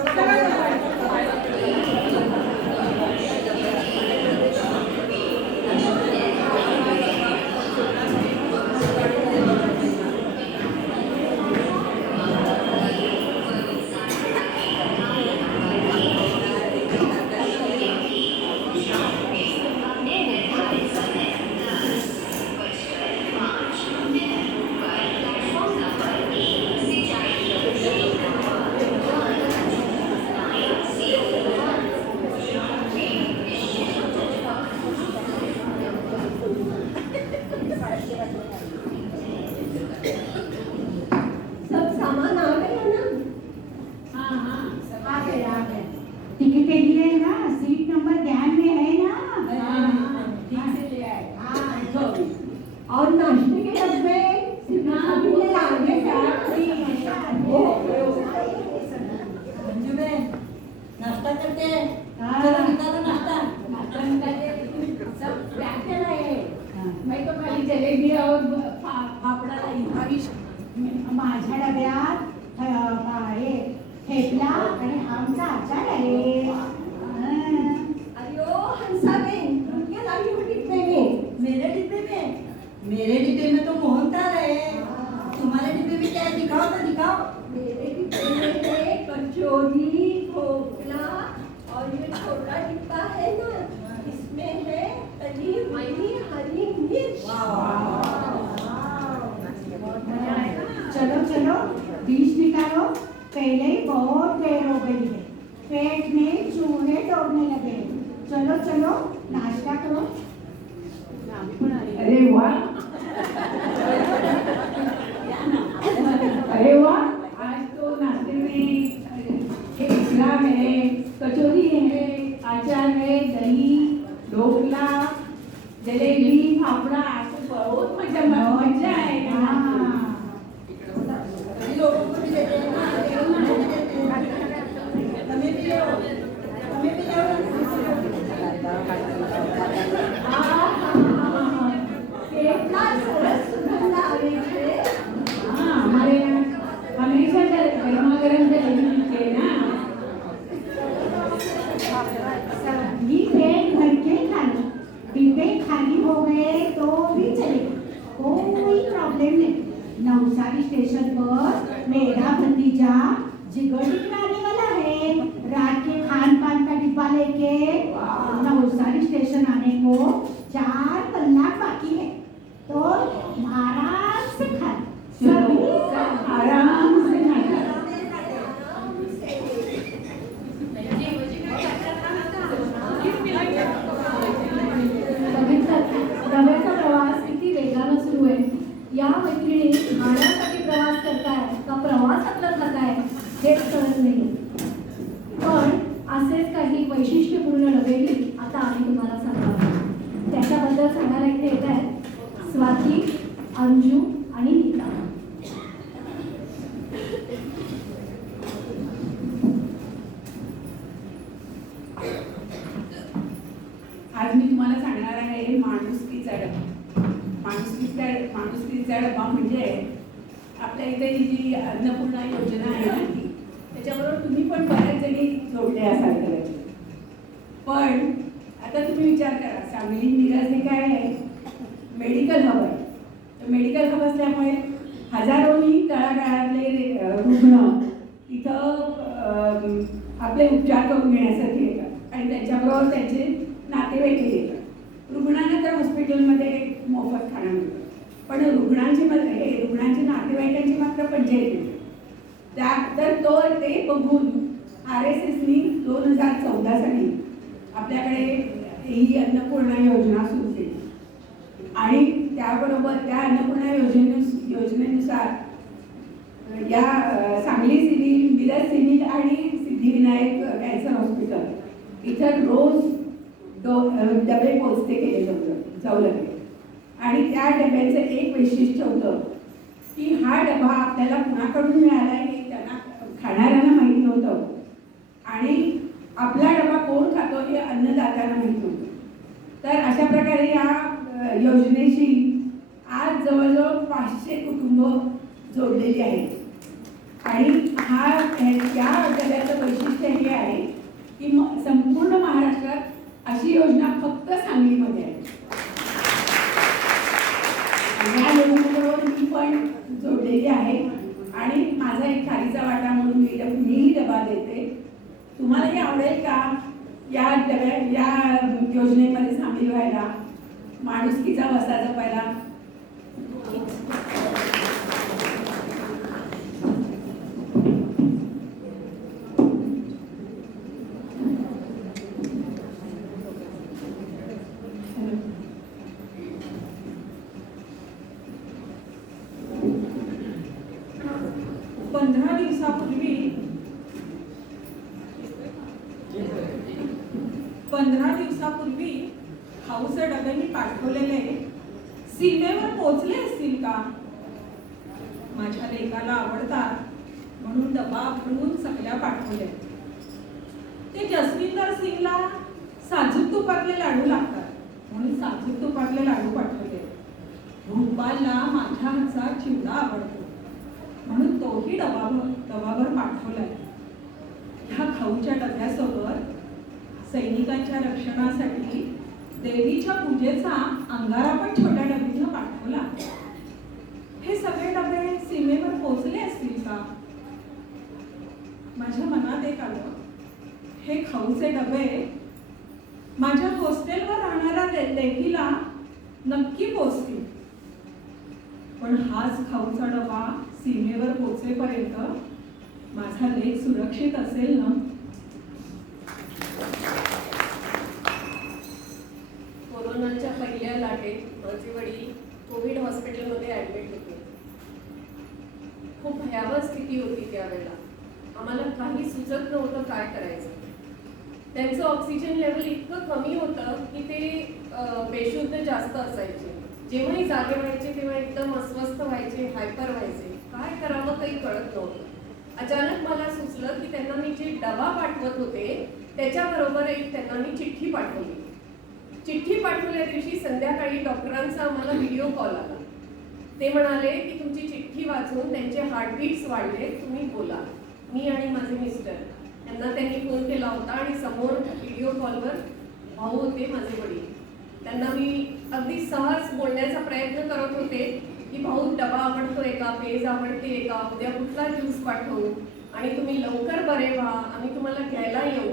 सब सामान आ गया ना? हाँ हाँ आ गया. टिकट के लिए ना सीट नंबर ध्यान में है ना? ठीक से ले आए. हाँ, और नाश्ते के डब्बे अभी ले आएंगे क्या? नाश्ता करते हैं. हाँ. निकालो नाश्ता. सब क्या क्या लाए? मैं तो खाली जलेबी और फाफड़ा लाई. माझ्या डब्यात हे थेपला आणि आमचा आचार आहे. अरे ओ हंसाबेन, तुम क्या लाई हो डिब्बे में? मेरे डिब्बे में. मेरे डिब्बे में तो मोहनथाल है. तुम्हारे डिब्बे में क्या है? दिखाओ तो दिखाओ. मेरे डिब्बे में है कचौरी, ढोकला और ये छोटा डिब्बा है ना, इसमें है तली हुई हरी मिर्च. चलो चलो डिश निकालो. पहले ही बहुत देर हो गई है. पेट में चूहे दौड़ने लगे. चलो चलो नाश्ता करो. अरे वाह, अरे वाह, आज तो नाश्ते में थेपला है, कचौरी है, अचार है, दही, ढोकला, जलेबी, फाफड़ा. आज तो बहुत मजा है. लोगों को भी देते हैं ना. हमें भी लो. हमें भी लो. કેટલા સરસ સુગંધ આવે છે. हाँ हमारे यहाँ हमेशा गर्मा गर्म जलेबी मिलती है ना. सभी पेट भर के खा लो. डिब्बे खाली हो गए तो भी चलेगा. कोई प्रॉब्लम नहीं. नवसारी स्टेशन पर मेरा भतीजा जिगर निकलने वाला है. रात के खान पान का डिब्बा लेके नवसारी स्टेशन आने को 4 कलाक बाकी है. तो आराम से खा लो. सभी आराम से खा लो. डब्याचा प्रवास किती वेगानं सुरू आहे. या मैत्रिणी खाण्यासाठी प्रवास करताय का प्रवासातलं खाताय हेच कळत नाही. पण असेच काही वैशिष्ट्यपूर्ण डबेही आता आम्ही तुम्हाला सांगणार. त्याच्याबद्दल सांगायला इथे येत आहेत स्वाती, अंजू आणि नीता. आज मी तुम्हाला सांगणार आहे माणुसकीचा डबा. माणुसकीचा डबा म्हणजे आपल्या इथे ही जी अन्नपूर्णा योजना आहे ना ती, त्याच्याबरोबर तुम्ही पण बऱ्याच जणी जोडले असाल कदाचित. पण आता तुम्ही विचार करा, सांगली मिरज हे काय आहे, मेडिकल हब आहे. तर मेडिकल हब असल्यामुळे हजारोनी तळागाळातले रुग्ण इथं आपले उपचार करून घेण्यासाठी येतात आणि त्यांच्याबरोबर त्यांचे नातेवाईक येतात. रुग्णांना तर हॉस्पिटलमध्ये मोफत खाणं मिळतं, पण रुग्णांची नातेवाईकांची मात्र पंचायत येते. तर ते बघून RSSनी 2014 साली आपल्याकडे ही अन्नपूर्णा योजना सुरू केली आणि त्याबरोबर त्या अन्नपूर्णा योजनेनुसार या सांगली सिव्हिल, मिरज सिव्हिल आणि सिद्धिविनायक कॅन्सर हॉस्पिटल इथं रोज डबे पोचते केले जाऊ लागले. आणि त्या डब्याचं एक वैशिष्ट्य होतं की हा डबा आपल्याला कुणाकडून मिळाला हे त्यांना खाणाऱ्यांना माहीत नव्हतं आणि आपला डबा कोण खातो हे अन्नदात्यांना माहीत नव्हतं. तर अशा प्रकारे या योजनेशी आज जवळजवळ 500 कुटुंब जोडलेली आहेत आणि या डब्याचं वैशिष्ट्य हे आहे की संपूर्ण महाराष्ट्रात अशी योजना फक्त सांगलीमध्ये आहे. या योजनेबरोबर मी पण जोडलेली आहे आणि माझा एक खारीचा वाटा म्हणून मीही डबा देते. तुम्हालाही आवडेल का या योजनेमध्ये सामील व्हायला, माणुसकीचा वसा जपायला? पंधरा दिवसापूर्वी खाऊचे डबे मी पाठवलेले सीमेवर पोचले असतील का? माझ्या लेकाला आवडतात म्हणून डबा भरून सगळ्या पाठवल्या. ते जसविंदर सिंगला साजूक तुपातले लाडू लागतात म्हणून साजूक तुपातले लाडू पाठवले. भोपालला माझ्या हातचा चिवडा आवडतो म्हणून तोही डबाभर पाठवलाय. ह्या खाऊच्या डब्यासोबत सैनिकांच्या रक्षणासाठी देवीच्या पूजेचा अंगारा पण छोट्या डबीनं पाठवला. हे सगळे डबे सीमेवर पोचले असतील का? माझ्या मनात एक आलं, हे खाऊचे डबे माझ्या हॉस्टेलवर राहणाऱ्या लेकीला नक्की पोचतील. पण हाच खाऊचा डबा सीमेवर पोचेपर्यंत माझा लेक सुरक्षित असेल ना? कोरोनाच्या पहिल्या लाटेत माझे वडील कोविड हॉस्पिटलमध्ये ॲडमिट होते. खूप भयावह स्थिती होती त्यावेळेला. आम्हाला काही सुचत नव्हतं काय करायचं. त्यांचं ऑक्सिजन लेवल इतकं कमी होतं की ते बेशुद्ध जास्त असायचे. जेव्हाही जागे व्हायचे तेव्हा एकदम अस्वस्थ व्हायचे, हायपर व्हायचे. काय करावं काही कळत नव्हतं. अचानक मला सुचलं की त्यांना मी जे डबा पाठवत होते त्याच्याबरोबर एक त्यांना मी चिठ्ठी पाठवली. चिठ्ठी पाठवल्या दिवशी संध्याकाळी डॉक्टरांचा आम्हाला व्हिडिओ कॉल आला. ते म्हणाले की तुमची चिठ्ठी वाचून त्यांचे हार्टबीट्स वाढले, तुम्ही बोला. मी आणि माझे मिस्टर यांना त्यांनी फोन केला होता आणि समोर व्हिडिओ कॉलवर भाऊ होते माझे वडील. त्यांना मी अगदी सहज बोलण्याचा प्रयत्न करत होते की भाऊ डबा आवडतोय का, पेज आवडते का, उद्या कुठला ज्यूस पाठवू आणि तुम्ही लवकर बरे व्हा, आम्ही तुम्हाला घ्यायला येऊ.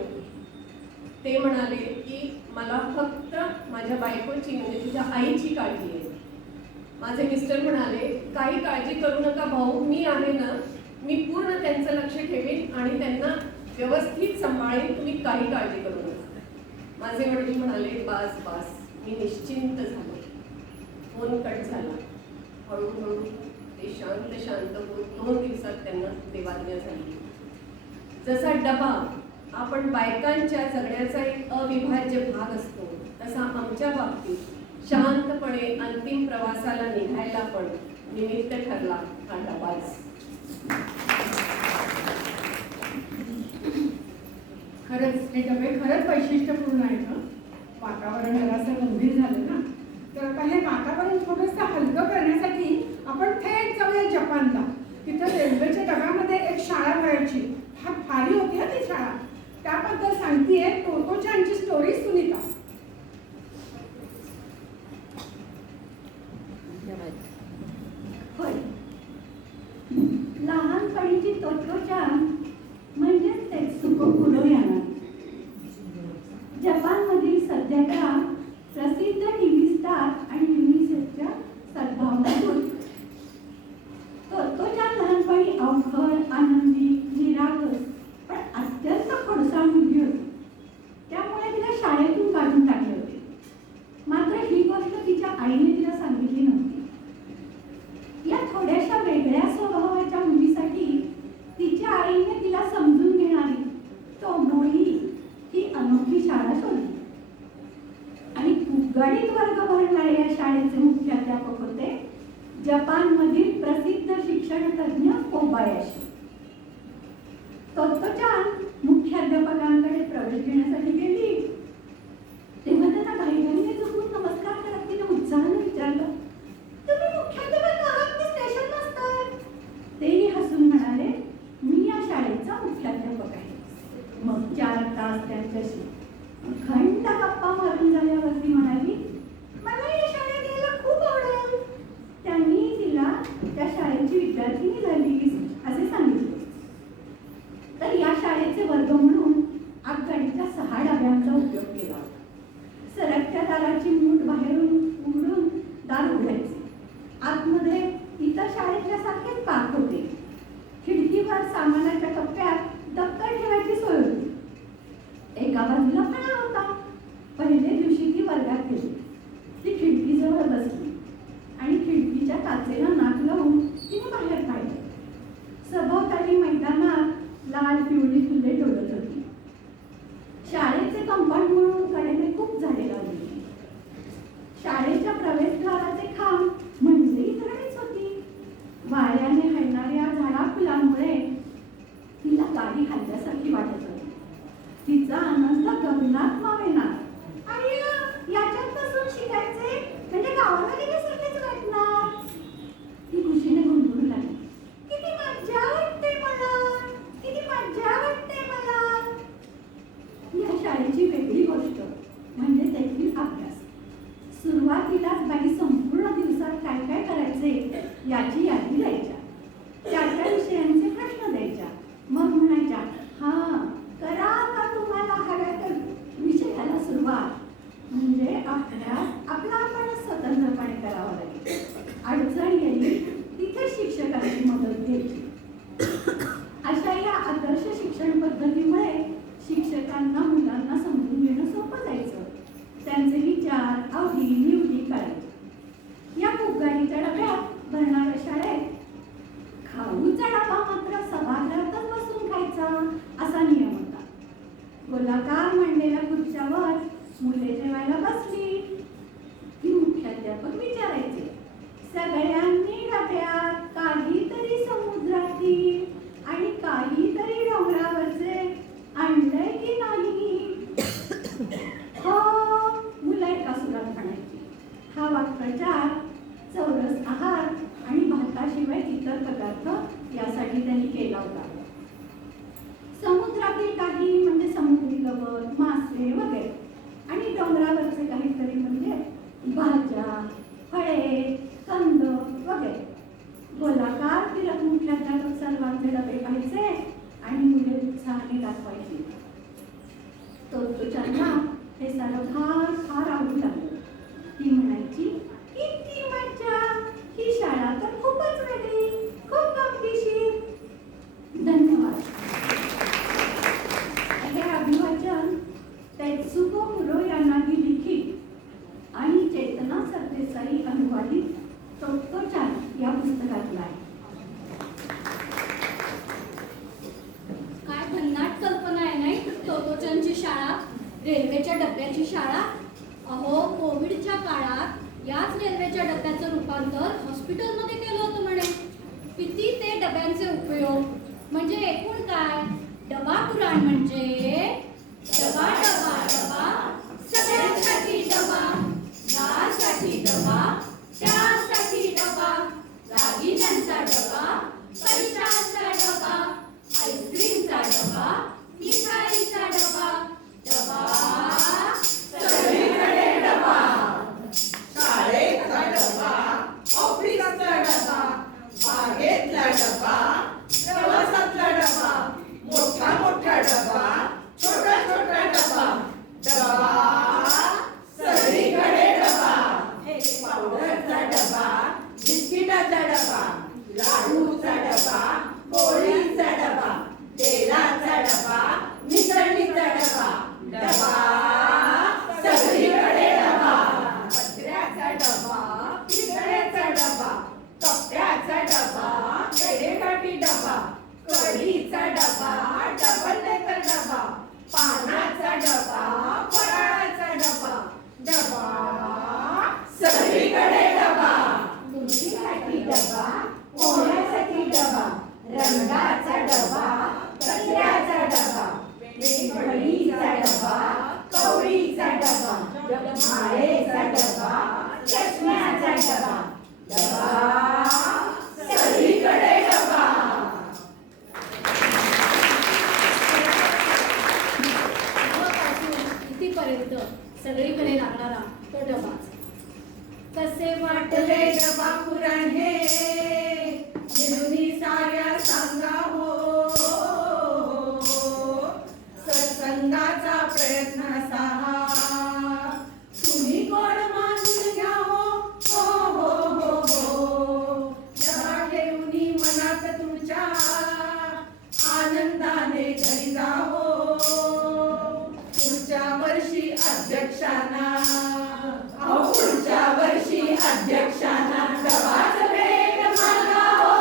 ते म्हणाले की मला फक्त माझ्या बायकोची म्हणजे तुझ्या आईची काळजी आहे. माझे मिस्टर म्हणाले काही काळजी करू नका भाऊ, मी आहे ना, मी पूर्ण त्यांचं लक्ष ठेवीन आणि त्यांना व्यवस्थित सांभाळेन, तुम्ही काही काळजी करू नका. माझे वडील म्हणाले बास बास, मी निश्चिंत झालो. फोन कट झाला. हळूहळू ते शांत होत 2 दिवसात त्यांना देवाज्ञा झाली. जसा डबा आपण बायकांच्या जगण्याचा एक अविभाज्य भाग असतो तसा आमच्या बाबतीत शांतपणे अंतिम प्रवासाला निघायला पण निमित्त ठरला हा डबाच. खरंच हे डबे खरंच वैशिष्ट्यपूर्ण आहेत. वातावरण जरासं गंभीर झालं ना, तर आता हे वातावरण थोडंसं हलकं करण्यासाठी आपण थेट जाऊया जपानला. तिथं रेल्वेच्या डब्यामध्ये एक शाळा मिळायची. फार भारी होती ना ती शाळा. त्याबद्दल सांगतेय टोटोचांची स्टोरी सुनीता. होय, लहानपणीची टोटोचान म्हणजेच तेत्सुको कुरोयामा जपानमधील सध्याच्या प्रसिद्ध टीव्ही स्टार आणि युनिसेफच्या सद्भावनातून. टोटोचान लहानपणी अवघड, आनंदी, निरागस पण अत्यंत खोडसाळ मुलगी होती. त्यामुळे तिला शाळेतून काढून टाकले होते. मात्र ही गोष्ट तिच्या आईने तिला सांगितली नव्हती. या थोड्याशा वेगळ्या स्वभावाच्या मुलीसाठी तिच्या आईने तिला समजून घेणारी तोमोई ही अनोखी शाळा शोधली. आणि गणित वर्ग भरणारे या शाळेचे मुख्याध्यापक होते जपानमधील प्रसिद्ध शिक्षण तज्ञ कोबायाशी. टोटोचान मुख्याध्यापकांकडे प्रवेश घेण्यासाठी गेली तेव्हा त्यांना घाईघाईने झोपून नमस्कार करत तिने उत्साहाने करायचे याची यादी द्यायच्या. त्या विषयांचे प्रश्न द्यायच्या. मग म्हणायच्या, हा करा आता तुम्हाला हव्या तर विषयाला सुरुवात. म्हणजे अभ्यास आपला आपणच स्वतंत्रपणे करावा लागेल. अडचण येईल तिथे शिक्षकांची मदत घ्यायची. अशा या आदर्श शिक्षण पद्धतीमुळे शिक्षकांना मुलांना समजून घेणं सोपं जायचं. त्यांचे विचार आवडी निवडी कळायचे. या फुगगाडीच्या डब्यात भरणाऱ्या शाळेत खाऊचा डबा मात्र सभागृहातच बसून खायचा असा नियम होता. गोलाकार मांडलेल्या खुर्च्यावर मुले जेवायला बसली की मुख्याध्यापक विचारायचे, सगळ्यांनी डब्यात काहीतरी समुद्रातील आणि काहीतरी डोंगरावरचे आणलंय की नाही? हो, मुलं एका सुरात म्हणायची. हा वाक्प्रचार चौरस आहार आणि भाताशिवाय इतर पदार्थ यासाठी त्यांनी केला होता. समुद्रातील काही म्हणजे समुद्री गवत, मासे वगैरे आणि डोंगरावरचे काहीतरी म्हणजे भाज्या, फळे, कंद वगैरे. गोलाकार फिरत मुख्याध्यापक सर्वांचे डबे पाहायचे आणि मुले उत्साहाने दाखवायची. त्यांना हे सारं फार फार आवडू लागलं. ती म्हणायची, किती मज्जा, ही शाळा तर खूपच वेगळी, खूप गमतीशीर. धन्यवाद. हे अभिवाचन तेत्सुको मुरो यांनी लिखित आणि चेतना सरदेसाई अनुवादित तोत्तोचान या पुस्तकातलं आहे. काय भन्नाट कल्पना आहे नाही तोतोचनची शाळा, रेल्वेच्या डब्याची शाळा. अहो, कोविडच्या काळात याच रेल्वेच्या डब्याचं रूपांतर हॉस्पिटलमध्ये केलं होतं म्हणे. किती ते डब्यांचे उपयोग. म्हणजे एकूण काय, डबा पुराण म्हणजे डबा डबा डबा, सगळ्यांसाठी डबा, यासाठी डबा, त्यासाठी डबा, दागिन्यांचा डबा, पैशांचा डबा, आईस्क्रीमचा डबा, मिठाईचा डबा, डबा सगळीकडे डबा. शाळेचा डबा, ऑफिसचा डबा, बागेतला डबा, प्रवासातला डबा, मोठा मोठा डबा, छोटा छोटा डबा, डबा सगळीकडे डबा. पावडरचा डबा, बिस्किटाचा डबा, लाडूचा डबा, पोळीचा डबा, तेलाचा डबा, मिसळीचा डबा, डबा सगळीकडे डबा. पत्र्याचा डबा, पितळेचा डबा, कप्प्याचा डबा, पेढेगाठी डबा, कढीचा डबा, डबल डेकर डबा, पानाचा डबा, फराळाचा डबा, डबा सगळीकडे डबा. तुळशीसाठी डबा, पोळ्यासाठी डबा, रंगाचा डबा, कचऱ्याचा डबा, वेगवेगळीचा डबा, कवळीचा डबा, माळेचा डबा, चष्म्याचा डबा, डबा सगळीकडे डबा. कितीपर्यंत सगळीकडे लागणारा तो डबा. कसे वाटले डबा पुराण हे निरुनी साऱ्या सांगा हो. सत्संगाचा प्रयत्न असा तुम्ही गोड मानून घ्या हो. हो हो हो हो. डबा ठेवून मनात तुमच्या आनंदाने घरी जा हो. पुढच्या वर्षी अध्यक्षांना, पुढच्या वर्षी अध्यक्षांना डबाच भेट मागा हो.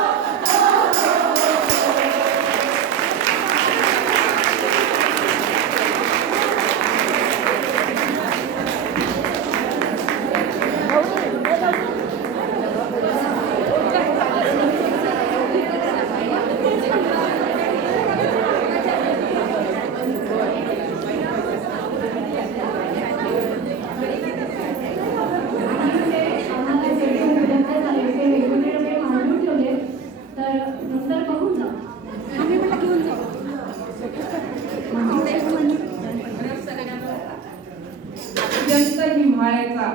अत्यंत हिमाळ्याचा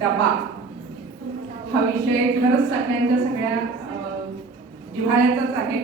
डबा हा विषय खरंच सगळ्यांच्या सगळ्या जिव्हाळ्याचाच आहे.